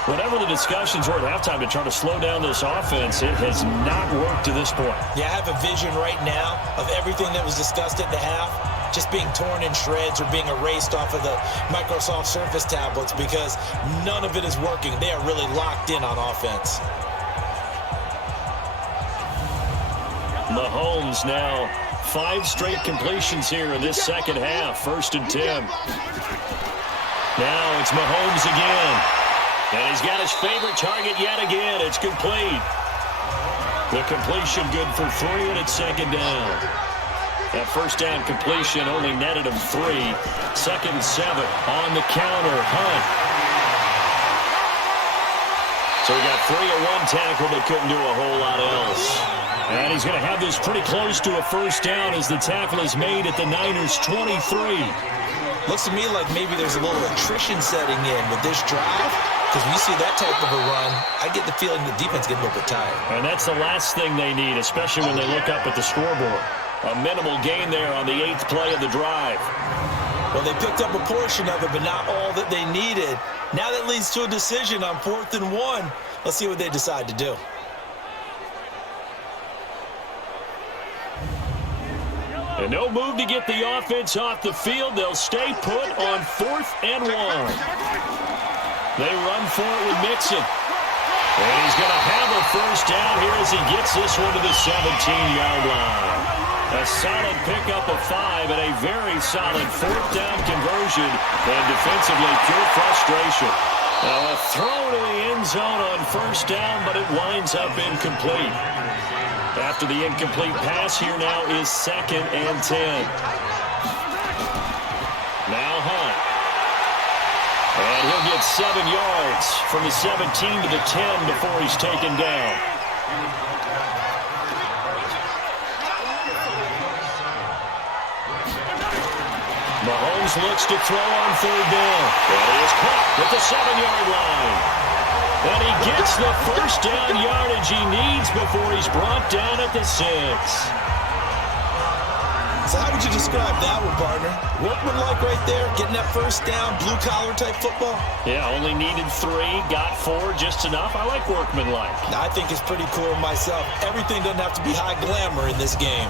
Whatever the discussions were at halftime to try to slow down this offense, it has not worked to this point. Yeah, I have a vision right now of everything that was discussed at the half just being torn in shreds or being erased off of the Microsoft Surface tablets because none of it is working. They are really locked in on offense. Mahomes now 5 straight completions here in this second half. 1st and 10. Now it's Mahomes again. And he's got his favorite target yet again. It's complete. The completion good for 3, and it's second down. That first down completion only netted him 3. 2nd and 7 on the counter. Hunt. So he got free of one tackle but couldn't do a whole lot else. And he's going to have this pretty close to a first down as the tackle is made at the Niners' 23. Looks to me like maybe there's a little attrition setting in with this drive. Because when you see that type of a run, I get the feeling the defense getting a little bit tired. And that's the last thing they need, especially when they look up at the scoreboard. A minimal gain there on the 8th play of the drive. Well, they picked up a portion of it, but not all that they needed. Now that leads to a decision on 4th and 1. Let's see what they decide to do. And no move to get the offense off the field. They'll stay put on 4th and 1. They run for it with Mixon. And he's going to have a first down here as he gets this one to the 17-yard line. A solid pickup of 5 and a very solid 4th down conversion. And defensively, pure frustration. Now a throw to the end zone on first down, but it winds up incomplete. After the incomplete pass, here now is 2nd and 10. Now Hunt. And he'll get 7 yards from the 17 to the 10 before he's taken down. Mahomes looks to throw on 3rd down. And he is caught at the 7-yard line. And he gets the first down yardage he needs before he's brought down at the 6. So how would you describe that one, partner? Workmanlike right there, getting that first down, blue-collar type football? Yeah, only needed 3, got 4, just enough. I like workmanlike. I think it's pretty cool myself. Everything doesn't have to be high glamour in this game.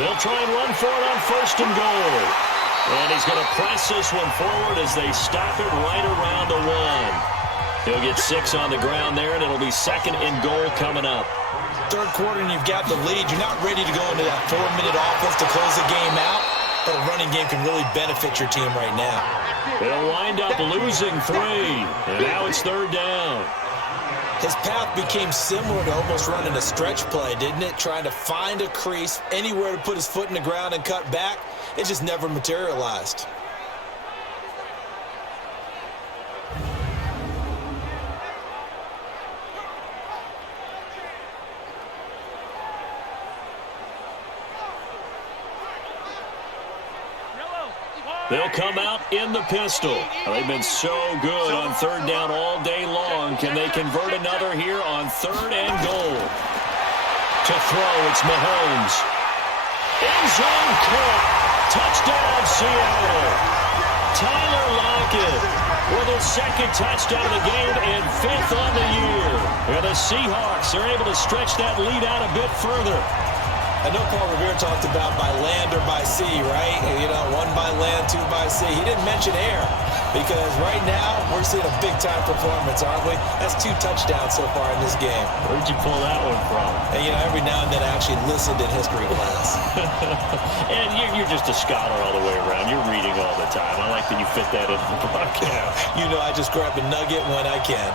They'll try and run for it on 1st and goal. And he's going to press this one forward as they stop it right around the 1. He'll get 6 on the ground there, and it'll be 2nd and goal coming up. 3rd quarter and you've got the lead. You're not ready to go into that 4-minute offense to close the game out, but a running game can really benefit your team right now. They'll wind up losing 3, and now it's 3rd down. His path became similar to almost running a stretch play, didn't it? Trying to find a crease, anywhere to put his foot in the ground and cut back. It just never materialized. They'll come out in the pistol. They've been so good on 3rd down all day long. Can they convert another here on 3rd and goal? To throw, it's Mahomes. End zone caught. Touchdown, Seattle. Tyler Lockett with his 2nd touchdown of the game and 5th on the year. And the Seahawks are able to stretch that lead out a bit further. I know Paul Revere talked about by land or by sea, right? You know, 1 by land, 2 by sea. He didn't mention air because right now we're seeing a big-time performance, aren't we? That's 2 touchdowns so far in this game. Where'd you pull that one from? And, you know, every now and then I actually listened in history class. And you're just a scholar all the way around. You're reading all the time. I like that you fit that in the broadcast. You know, I just grab a nugget when I can.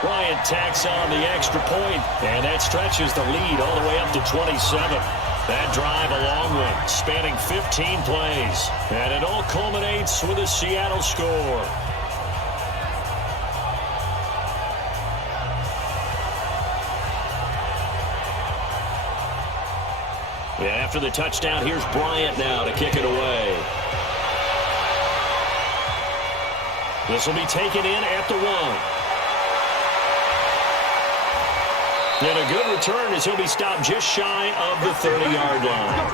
Bryant tacks on the extra point, and that stretches the lead all the way up to 27. That drive a long one, spanning 15 plays. And it all culminates with a Seattle score. Yeah, after the touchdown, here's Bryant now to kick it away. This will be taken in at the 1. And a good return as he'll be stopped just shy of the 30-yard line.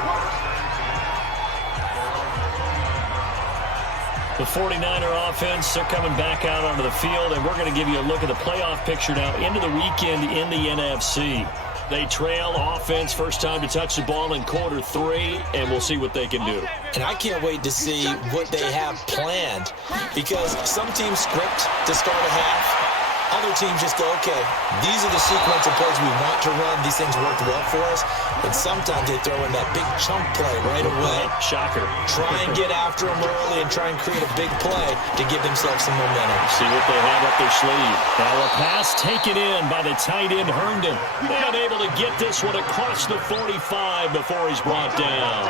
The 49er offense, they're coming back out onto the field, and we're going to give you a look at the playoff picture now into the weekend in the NFC. They trail offense, first time to touch the ball in quarter 3, and we'll see what they can do. And I can't wait to see what they have planned because some teams script to start a half. other teams just go, okay, these are the sequence of plays we want to run. These things worked well for us. And sometimes they throw in that big chunk play right away. Shocker. Try and get after them early and try and create a big play to give themselves some momentum. See what they have up their sleeve. Now a pass taken in by the tight end Herndon. And able to get this one across the 45 before he's brought down.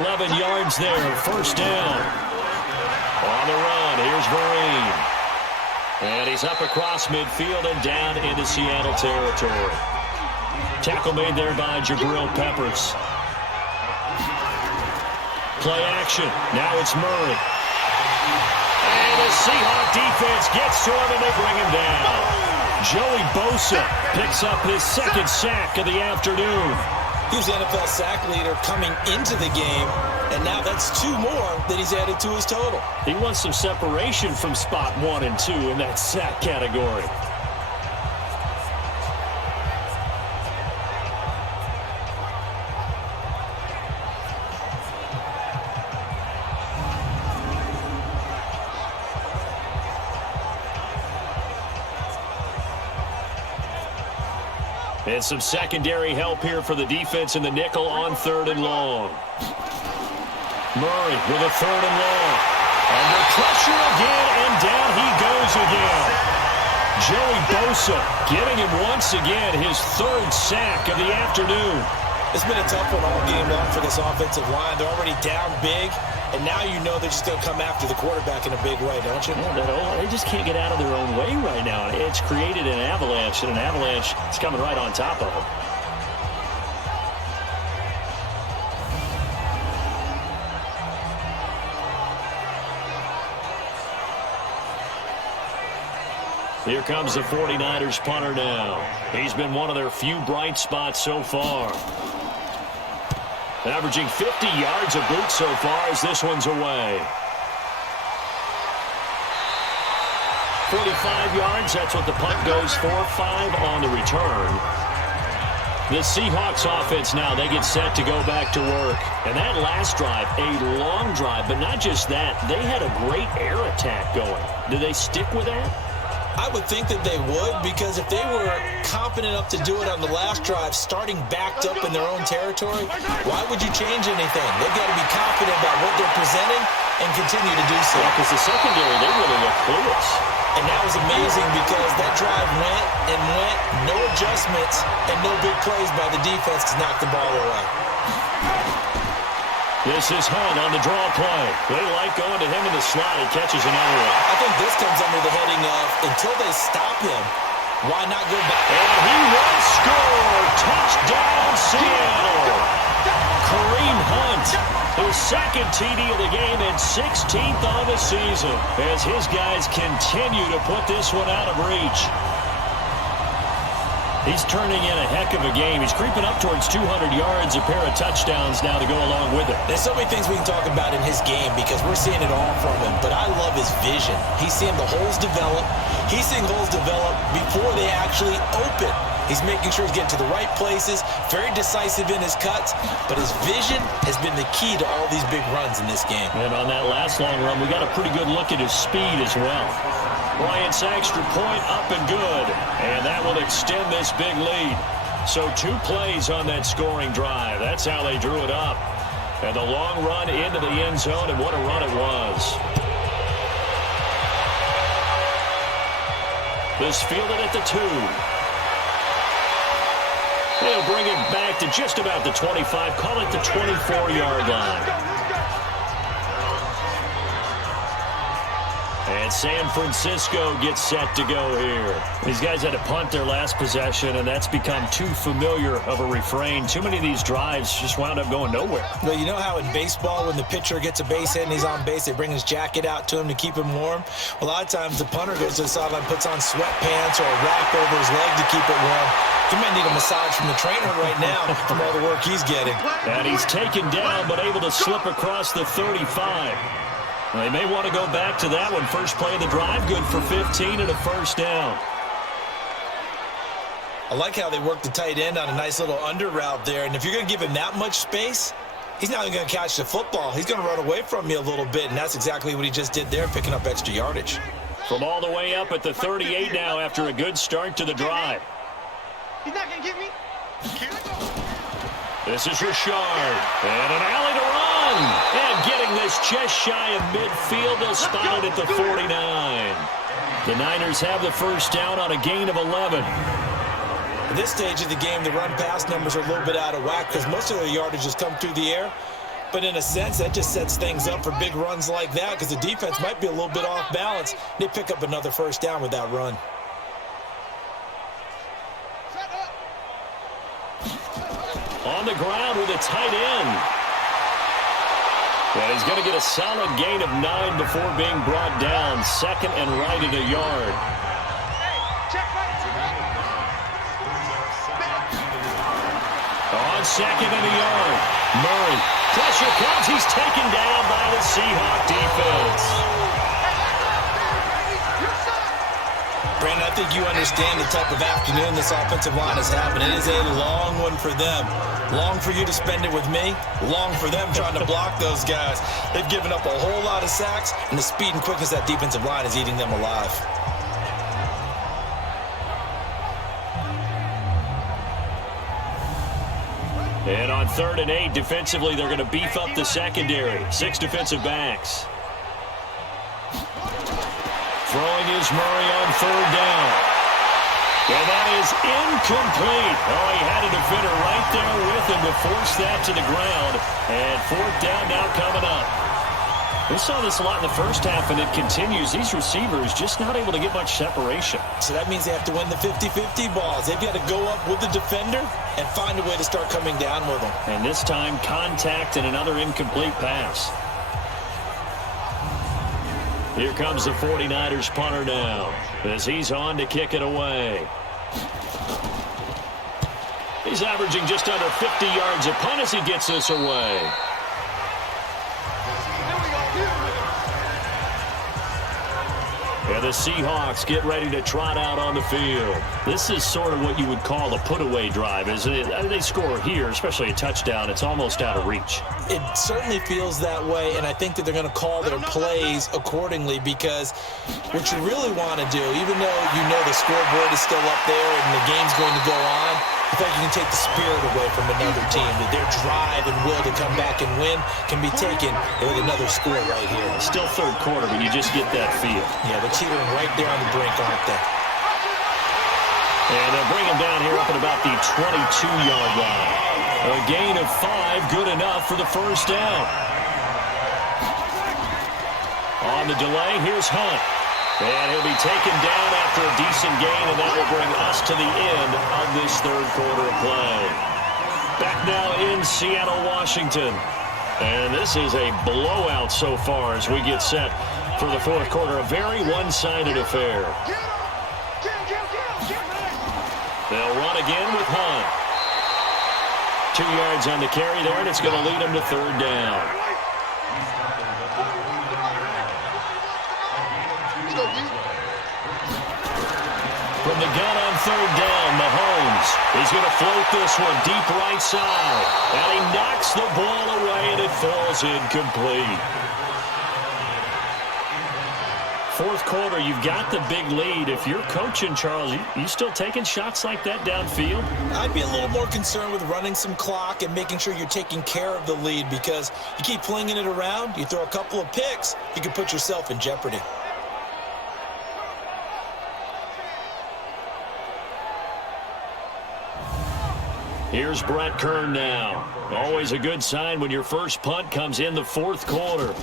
11 yards there, first down. On the run, here's Vereen. And he's up across midfield and down into Seattle territory. Tackle made there by Jabril Peppers. Play action. Now it's Murray. And the Seahawks defense gets to him and they bring him down. Joey Bosa picks up his second sack of the afternoon. He was the NFL sack leader coming into the game, and now that's 2 more that he's added to his total. He wants some separation from spot 1 and 2 in that sack category. And some secondary help here for the defense in the nickel on 3rd and long. Murray with a 3rd and long. Under pressure again, and down he goes again. Joey Bosa getting him once again his 3rd sack of the afternoon. It's been a tough one all game long for this offensive line. They're already down big, and now you know they're just going to come after the quarterback in a big way, don't you? Yeah, they just can't get out of their own way right now. It's created an avalanche, and an avalanche is coming right on top of them. Here comes the 49ers punter now. He's been one of their few bright spots so far. Averaging 50 yards a boot so far as this one's away. 45 yards, that's what the punt goes for. 5 on the return. The Seahawks offense now, they get set to go back to work. And that last drive, a long drive, but not just that. They had a great air attack going. Do they stick with that? I would think that they would, because if they were confident enough to do it on the last drive, starting backed up in their own territory, why would you change anything? They've got to be confident about what they're presenting and continue to do so. Yeah, because the secondary, they really look clueless. And that was amazing because that drive went and went, no adjustments, and no big plays by the defense to knock the ball away. This is Hunt on the draw play. They like going to him in the slot. He catches another one. I think this comes under the heading of, until they stop him, why not go back? And he will score. Touchdown, Seattle. Kareem Hunt, his second TD of the game and 16th on the season, as his guys continue to put this one out of reach. He's turning in a heck of a game. He's creeping up towards 200 yards, a pair of touchdowns now to go along with it. There's so many things we can talk about in his game because we're seeing it all from him, but I love his vision. He's seeing the holes develop. He's seeing holes develop before they actually open. He's making sure he's getting to the right places, very decisive in his cuts, but his vision has been the key to all these big runs in this game. And on that last long run, we got a pretty good look at his speed as well. Bryant's extra point up and good, and that will extend this big lead. So 2 plays on that scoring drive. That's how they drew it up. And the long run into the end zone, and what a run it was. This fielded at the 2. They'll bring it back to just about the 25, call it the 24-yard line. And San Francisco gets set to go here. These guys had to punt their last possession, and that's become too familiar of a refrain. Too many of these drives just wound up going nowhere. Well, you know how in baseball, when the pitcher gets a base hit and he's on base, they bring his jacket out to him to keep him warm? Well, a lot of times the punter goes to the sideline, puts on sweatpants or a wrap over his leg to keep it warm. He might need a massage from the trainer right now from all the work he's getting. And he's taken down, but able to slip across the 35. They may want to go back to that one. First play of the drive, good for 15 and a first down. I like how they work the tight end on a nice little under route there. And if you're going to give him that much space, he's not even going to catch the football. He's going to run away from you a little bit, and that's exactly what he just did there, picking up extra yardage. From all the way up at the 38 now after a good start to the drive. He's not going to get me. This is Richard. And an alley to run. And getting this just shy of midfield. They'll spot it at the 49. The Niners have the first down on a gain of 11. At this stage of the game, the run-pass numbers are a little bit out of whack because most of their yardage has come through the air. But in a sense, that just sets things up for big runs like that because the defense might be a little bit off balance. They pick up another first down with that run. On the ground with a tight end. And he's going to get a solid gain of 9 before being brought down. Second and right at a yard. On second and a yard. Murray. Pressure comes. He's taken down by the Seahawks defense. Brandon, I think you understand the type of afternoon this offensive line is having. It is a long one for them. Long for you to spend it with me. Long for them trying to block those guys. They've given up a whole lot of sacks, and the speed and quickness of that defensive line is eating them alive. And on 3rd and 8, defensively, they're going to beef up the secondary. 6 defensive backs. Throwing is Murray on 3rd down. And that is incomplete. Oh, he had a defender right there with him to force that to the ground. And 4th down now coming up. We saw this a lot in the first half, and it continues. These receivers just not able to get much separation. So that means they have to win the 50-50 balls. They've got to go up with the defender and find a way to start coming down with them. And this time, contact and another incomplete pass. Here comes the 49ers punter now as he's on to kick it away. He's averaging just under 50 yards a punt as he gets this away. And the Seahawks get ready to trot out on the field. This is sort of what you would call a put-away drive, isn't it? They score here, especially a touchdown. It's almost out of reach. It certainly feels that way, and I think that they're going to call their plays accordingly because what you really want to do, even though you know the scoreboard is still up there and the game's going to go on, I think you can take the spirit away from another team, that their drive and will to come back and win can be taken with another score right here. Still 3rd quarter, but you just get that feel. Yeah, they're teetering right there on the brink, aren't they? And they'll bring him down here up at about the 22-yard line. A gain of 5, good enough for the first down. On the delay, here's Hunt. And he'll be taken down after a decent gain, and that will bring us to the end of this 3rd quarter of play. Back now in Seattle, Washington. And this is a blowout so far as we get set for the 4th quarter. A very one-sided affair. They'll run again with Hunt. 2 yards on the carry there, and it's going to lead them to 3rd down. From the gun on 3rd down, Mahomes is going to float this one deep right side. And he knocks the ball away, and it falls incomplete. 4th quarter, you've got the big lead. If you're coaching, Charles, you still taking shots like that downfield? I'd be a little more concerned with running some clock and making sure you're taking care of the lead because you keep flinging it around, you throw a couple of picks, you can put yourself in jeopardy. Here's Brett Kern now. Always a good sign when your first punt comes in the 4th quarter.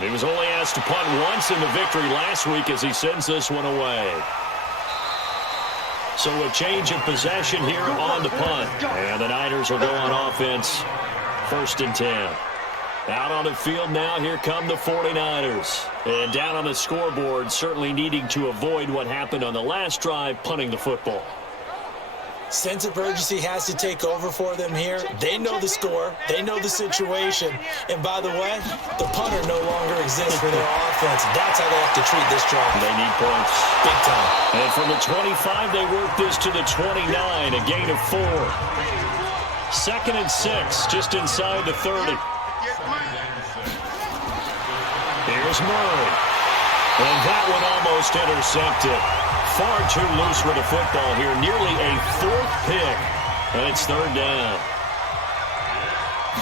He was only asked to punt once in the victory last week as he sends this one away. So a change of possession here on the punt. And the Niners will go on offense. 1st and 10. Out on the field now, here come the 49ers. And down on the scoreboard, certainly needing to avoid what happened on the last drive, punting the football. Sense of urgency has to take over for them here. They know the score. They know the situation. And by the way, the punter no longer exists for their offense. That's how they have to treat this drive. They need points. Big time. And from the 25, they work this to the 29, a gain of 4. 2nd and 6, just inside the 30. Here's Murray. And that one almost intercepted. Far too loose with the football here. Nearly a fourth pick. And it's third down.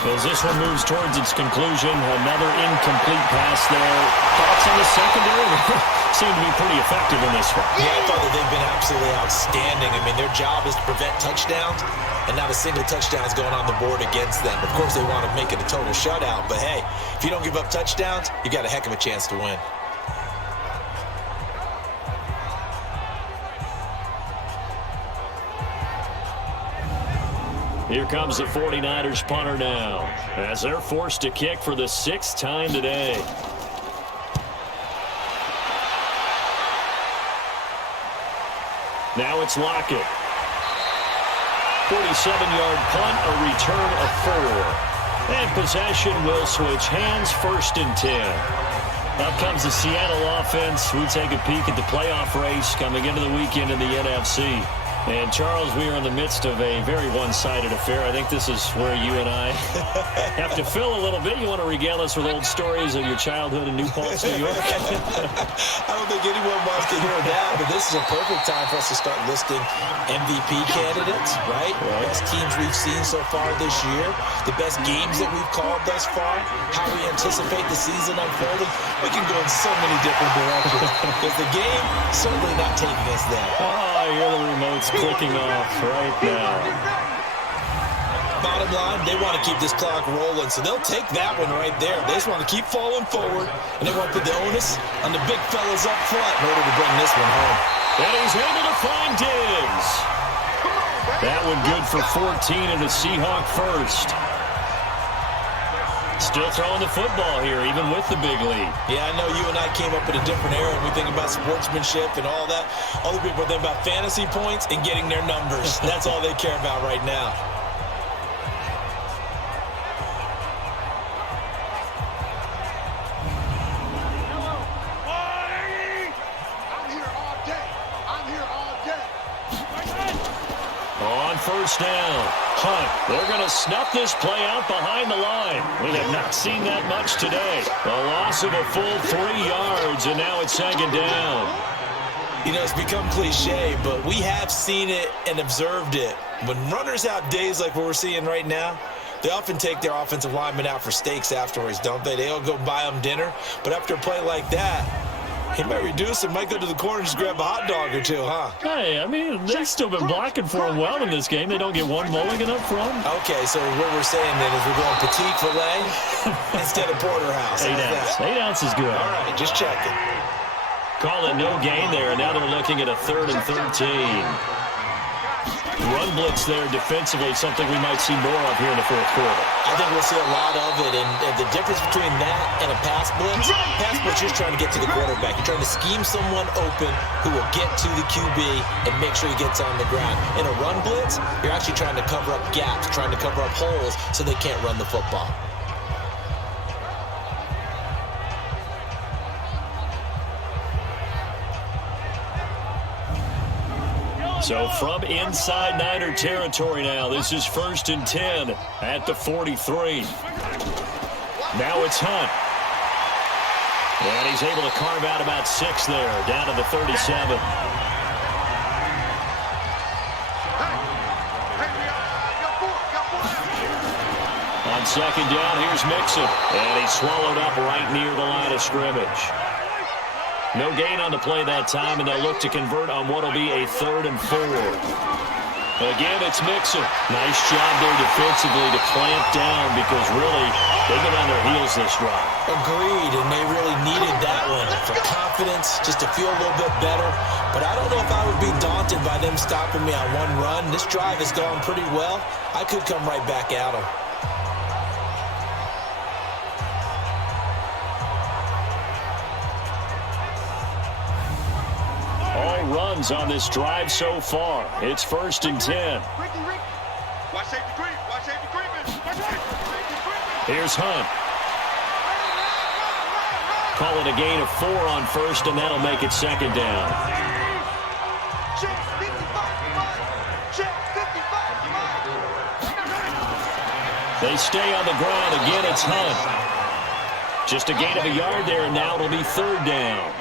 As this one moves towards its conclusion, another incomplete pass there. Thoughts on the secondary? Seem to be pretty effective in this one. Yeah, I thought that they've been absolutely outstanding. I mean, their job is to prevent touchdowns, and not a single touchdown is going on the board against them. Of course, they want to make it a total shutout, but hey, if you don't give up touchdowns, you got a heck of a chance to win. Here comes the 49ers punter now, as they're forced to kick for the 6th time today. Now it's Lockett. 47-yard punt, a return of 4. And possession will switch hands, 1st and 10. Up comes the Seattle offense. We take a peek at the playoff race coming into the weekend in the NFC. And, Charles, we are in the midst of a very one-sided affair. I think this is where you and I have to fill a little bit. You want to regale us with old stories of your childhood in New Paltz, New York? I don't think anyone wants to hear that, but this is a perfect time for us to start listing MVP candidates, right? Best teams we've seen so far this year, the best games that we've called thus far, how we anticipate the season unfolding. We can go in so many different directions because the game certainly not taking us there. Oh, I hear the remotes clicking off right now. Bottom line, they want to keep this clock rolling, so they'll take that one right there. They just want to keep falling forward, and they want to put the onus on the big fellas up front in order to bring this one home. And he's able to find Diggs. That one good for 14 and a Seahawk first. Still throwing the football here, even with the big lead. Yeah, I know you and I came up in a different era when we think about sportsmanship and all that. Other people think about fantasy points and getting their numbers. That's all they care about right now. On first down, Hunt. They're going to snuff this play out behind the line. We have not seen that much today. A loss of a full 3 yards, and now it's 2nd down. You know, it's become cliche, but we have seen it and observed it. When runners have days like what we're seeing right now, they often take their offensive linemen out for steaks afterwards, don't they? They'll go buy them dinner. But after a play like that, he might reduce it, might go to the corner and just grab a hot dog or two, huh? Hey, I mean, they've still been blocking for him well in this game. They don't get one mulligan up front. Okay, so what we're saying then is we're going petite filet instead of porterhouse. 8 ounce. 8 ounce is good. All right, just checking. Call it no gain there, and now they're looking at a 3rd and 13. Run blitz there defensively, something we might see more of here in the 4th quarter. I think we'll see a lot of it, and the difference between that and a pass blitz is just trying to get to the quarterback. You're trying to scheme someone open who will get to the QB and make sure he gets on the ground. In a run blitz, you're actually trying to cover up gaps, trying to cover up holes so they can't run the football. So from inside Niner territory now, this is 1st and 10 at the 43. Now it's Hunt. And he's able to carve out about 6 there, down to the 37. On 2nd down, here's Mixon. And he's swallowed up right near the line of scrimmage. No gain on the play that time, and they'll look to convert on what will be a 3rd and 4. Again, it's Mixon. Nice job there defensively to clamp down because really they've been on their heels this drive. Agreed, and they really needed that one for confidence, just to feel a little bit better. But I don't know if I would be daunted by them stopping me on one run. This drive has gone pretty well. I could come right back at them. Runs on this drive so far. It's 1st and 10. Here's Hunt. Call it a gain of 4 on 1st, and that'll make it 2nd down. They stay on the ground. Again, it's Hunt. Just a gain of a yard there, and now it'll be third down.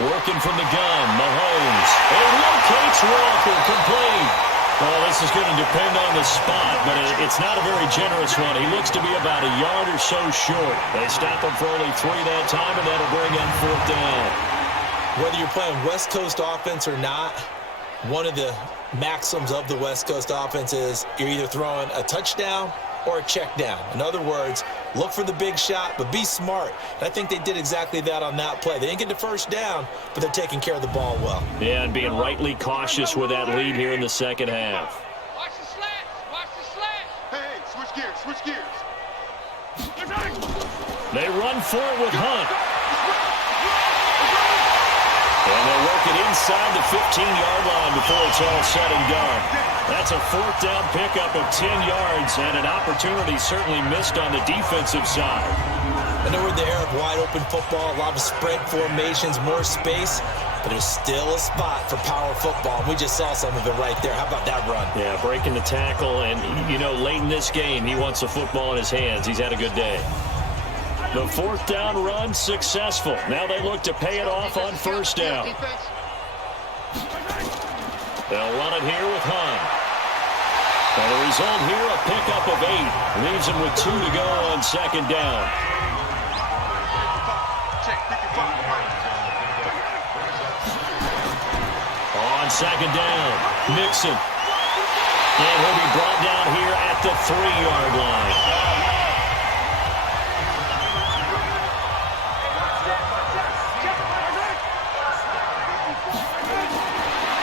Working from the gun, Mahomes. And locates Walker, complete. Well, this is going to depend on the spot, but it's not a very generous one. He looks to be about a yard or so short. They stop him for only 3 that time, and that'll bring in fourth down. Whether you're playing West Coast offense or not, one of the maxims of the West Coast offense is you're either throwing a touchdown or a check down. In other words, look for the big shot, but be smart. And I think they did exactly that on that play. They didn't get the first down, but they're taking care of the ball well. Yeah, and being rightly cautious with that lead here in the second half. Watch the slats. Watch the slats. Hey, switch gears. Switch gears. They run for it with Hunt. And they'll work it inside the 15-yard line before it's all said and done. That's a fourth down pickup of 10 yards and an opportunity certainly missed on the defensive side. I know we're in the era of wide-open football, a lot of spread formations, more space, but there's still a spot for power football. We just saw some of it right there. How about that run? Yeah, breaking the tackle, and, you know, late in this game, he wants the football in his hands. He's had a good day. The fourth down run successful. Now they look to pay it off on first down. They'll run it here with Hunt. And the result here, a pickup of 8. Leaves him with 2 to go on second down. On second down, Mixon. And he'll be brought down here at the 3-yard line.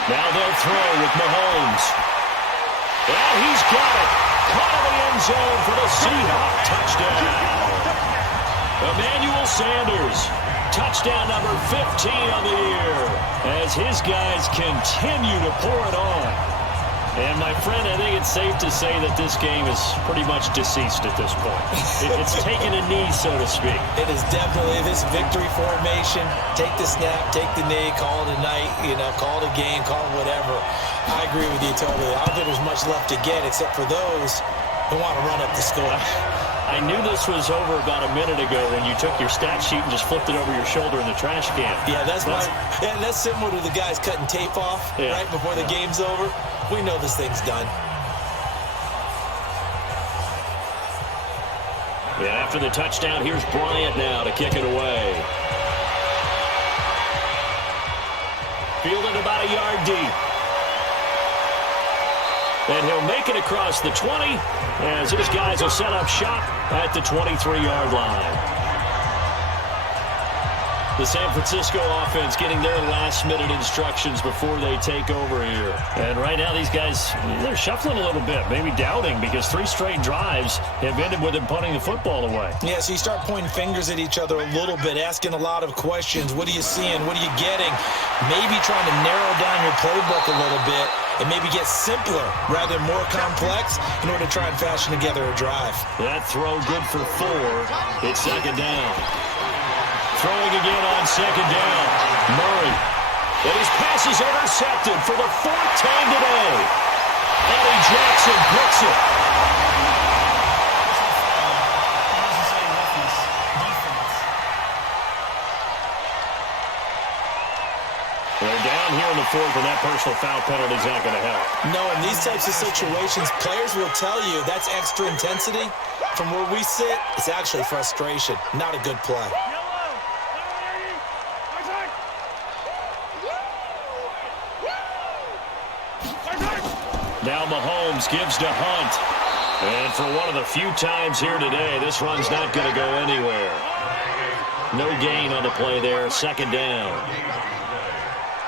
Now they'll throw with Mahomes. And he's got it. Caught in the end zone for the Seahawks touchdown. Emmanuel Sanders, touchdown number 15 on the year, as his guys continue to pour it on. And, my friend, I think it's safe to say that this game is pretty much deceased at this point. It's taken a knee, so to speak. It is definitely this victory formation. Take the snap, take the knee, call it a night, call it a game, call it whatever. I agree with you totally. I don't think there's much left to get except for those who want to run up the score. I knew this was over about a minute ago when you took your stat sheet and just flipped it over your shoulder in the trash can. Yeah, that's similar to the guys cutting tape off right before the game's over. We know this thing's done. Yeah, after the touchdown, here's Bryant now to kick it away. Fielded about a yard deep. And he'll make it across the 20 as his guys will set up shop at the 23-yard line. The San Francisco offense getting their last-minute instructions before they take over here. And right now these guys, they're shuffling a little bit, maybe doubting, because 3 straight drives have ended with them punting the football away. Yeah, so you start pointing fingers at each other a little bit, asking a lot of questions. What are you seeing? What are you getting? Maybe trying to narrow down your playbook a little bit and maybe get simpler rather than more complex in order to try and fashion together a drive. That throw good for 4. It's second down. Throwing again on second down. Murray. And his pass is intercepted for the 4th time today. Eddie Jackson picks it. They're down here in the 4th, and that personal foul penalty is not going to help. No, in these types of situations, players will tell you that's extra intensity. From where we sit, it's actually frustration. Not a good play. Now Mahomes gives to Hunt. And for one of the few times here today, this run's not going to go anywhere. No gain on the play there. Second down.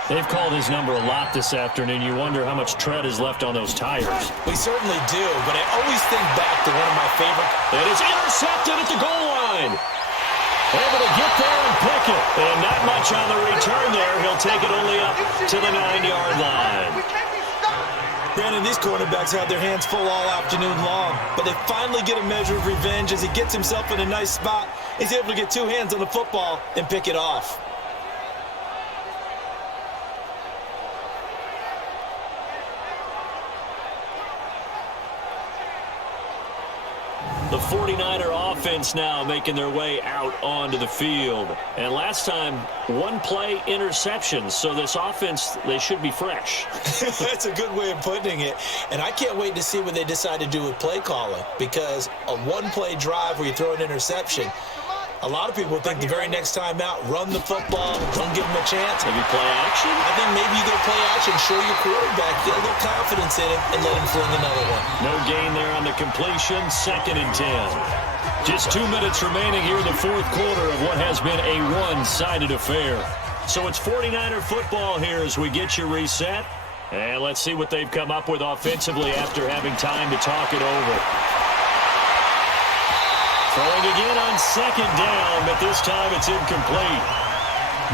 They've called his number a lot this afternoon. You wonder how much tread is left on those tires. We certainly do, but I always think back to one of my favorite. It is intercepted at the goal line. Able to get there and pick it. And not much on the return there. He'll take it only up to the 9-yard line. Brandon, these cornerbacks had their hands full all afternoon long, but they finally get a measure of revenge as he gets himself in a nice spot. He's able to get 2 hands on the football and pick it off. The 49er offense now making their way out onto the field. And last time, one-play interceptions. So this offense, they should be fresh. That's a good way of putting it. And I can't wait to see what they decide to do with play calling. Because a one-play drive where you throw an interception, a lot of people think the very next time out, run the football, don't give them a chance. Maybe play action? I think maybe you go play action, show your quarterback, get a little confidence in him, and let him fling another one. No gain there on the completion, 2nd and 10. Just 2 minutes remaining here in the fourth quarter of what has been a one-sided affair. So it's 49er football here as we get you reset. And let's see what they've come up with offensively after having time to talk it over. Throwing again on 2nd down, but this time it's incomplete.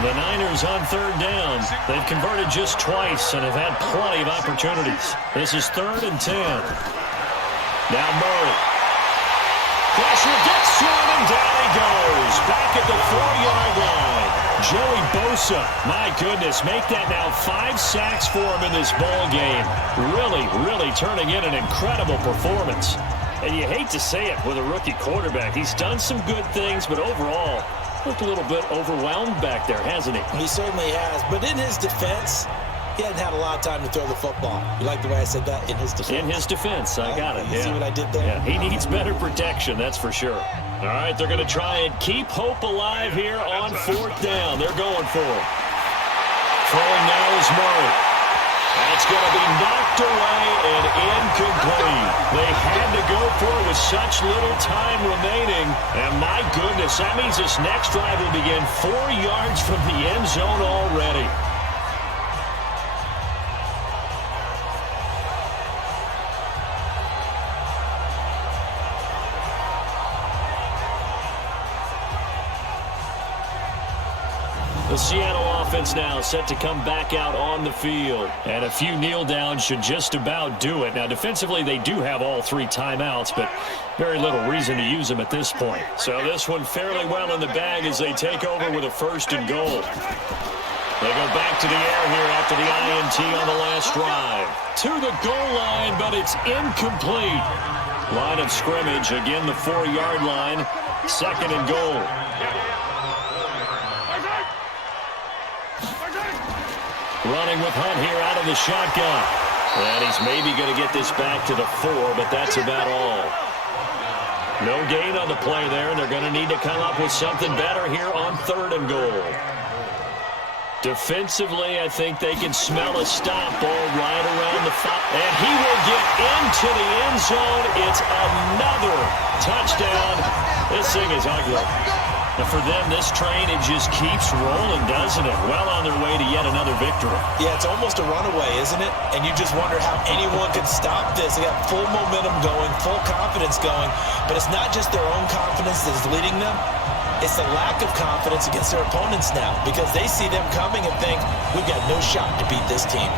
The Niners on 3rd down. They've converted just twice and have had plenty of opportunities. This is 3rd and 10. Now Murray. Pressure gets to him, and down he goes. Back at the 4-yard line. Joey Bosa, my goodness, make that now 5 sacks for him in this ball game. Really turning in an incredible performance. And you hate to say it with a rookie quarterback. He's done some good things, but overall, looked a little bit overwhelmed back there, hasn't he? He certainly has. But in his defense, he hasn't had a lot of time to throw the football. You like the way I said that? In his defense. In his defense, I got it. You see what I did there? Yeah, he needs better protection, that's for sure. All right, they're going to try and keep hope alive here on 4th down. They're going for it. Throwing now is Murray. That's going to be knocked away and incomplete. They had to go for it with such little time remaining. And my goodness, that means this next drive will begin 4 yards from the end zone already. The Seattle offense now set to come back out on the field. And a few kneel downs should just about do it. Now, defensively, they do have all 3 timeouts, but very little reason to use them at this point. So this one fairly well in the bag as they take over with a 1st and goal. They go back to the air here after the INT on the last drive. To the goal line, but it's incomplete. Line of scrimmage, again the 4-yard line. 2nd and goal. Running with Hunt here out of the shotgun. And he's maybe going to get this back to the 4, but that's about all. No gain on the play there, and they're going to need to come up with something better here on 3rd and goal. Defensively, I think they can smell a stop ball right around the 5. And he will get into the end zone. It's another touchdown. This thing is ugly. And for them, this train, it just keeps rolling, doesn't it? Well on their way to yet another victory. Yeah, it's almost a runaway, isn't it? And you just wonder how anyone can stop this. They got full momentum going, full confidence going. But it's not just their own confidence that's leading them. It's the lack of confidence against their opponents now because they see them coming and think, we've got no shot to beat this team.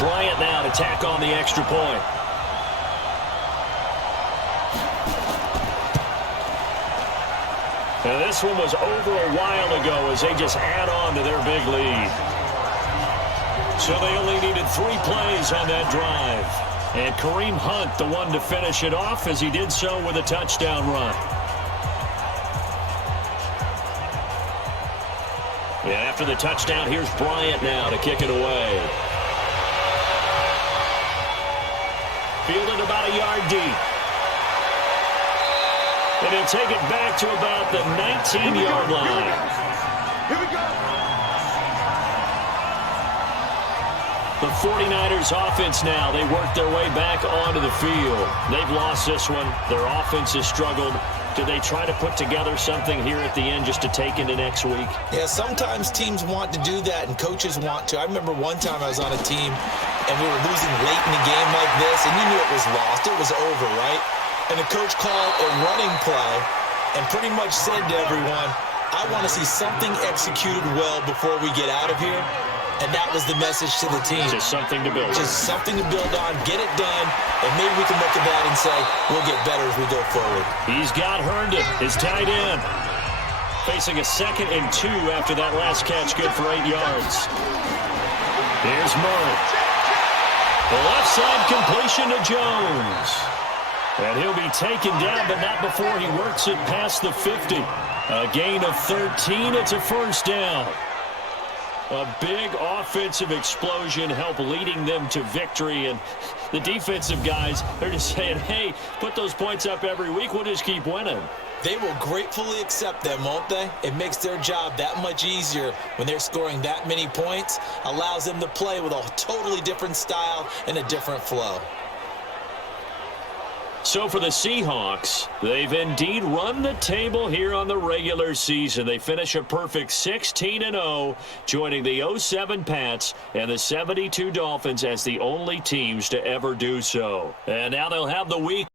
Bryant now to tack on the extra point. And this one was over a while ago as they just add on to their big lead. So they only needed 3 plays on that drive. And Kareem Hunt, the one to finish it off as he did so with a touchdown run. And after the touchdown, here's Bryant now to kick it away. Fielded about a yard deep. And he'll take it back to about the 19-yard line. Here we go. The 49ers offense now, they work their way back onto the field. They've lost this one. Their offense has struggled. Do they try to put together something here at the end just to take into next week? Yeah, sometimes teams want to do that and coaches want to. I remember one time I was on a team and we were losing late in the game like this, and you knew it was lost. It was over, right? And the coach called a running play and pretty much said to everyone, I want to see something executed well before we get out of here. And that was the message to the team. Just something to build on. Just something to build on, get it done, and maybe we can look at that and say, we'll get better as we go forward. He's got Herndon, his tight end. facing a 2nd and 2 after that last catch, good for 8 yards. Here's Murray. The left side completion to Jones. And he'll be taken down, but not before he works it past the 50. A gain of 13. It's a first down. A big offensive explosion helped leading them to victory. And the defensive guys, they're just saying, hey, put those points up every week. We'll just keep winning. They will gratefully accept them, won't they? It makes their job that much easier when they're scoring that many points. Allows them to play with a totally different style and a different flow. So for the Seahawks, they've indeed run the table here on the regular season. They finish a perfect 16-0, joining the 07 Pats and the 72 Dolphins as the only teams to ever do so. And now they'll have the week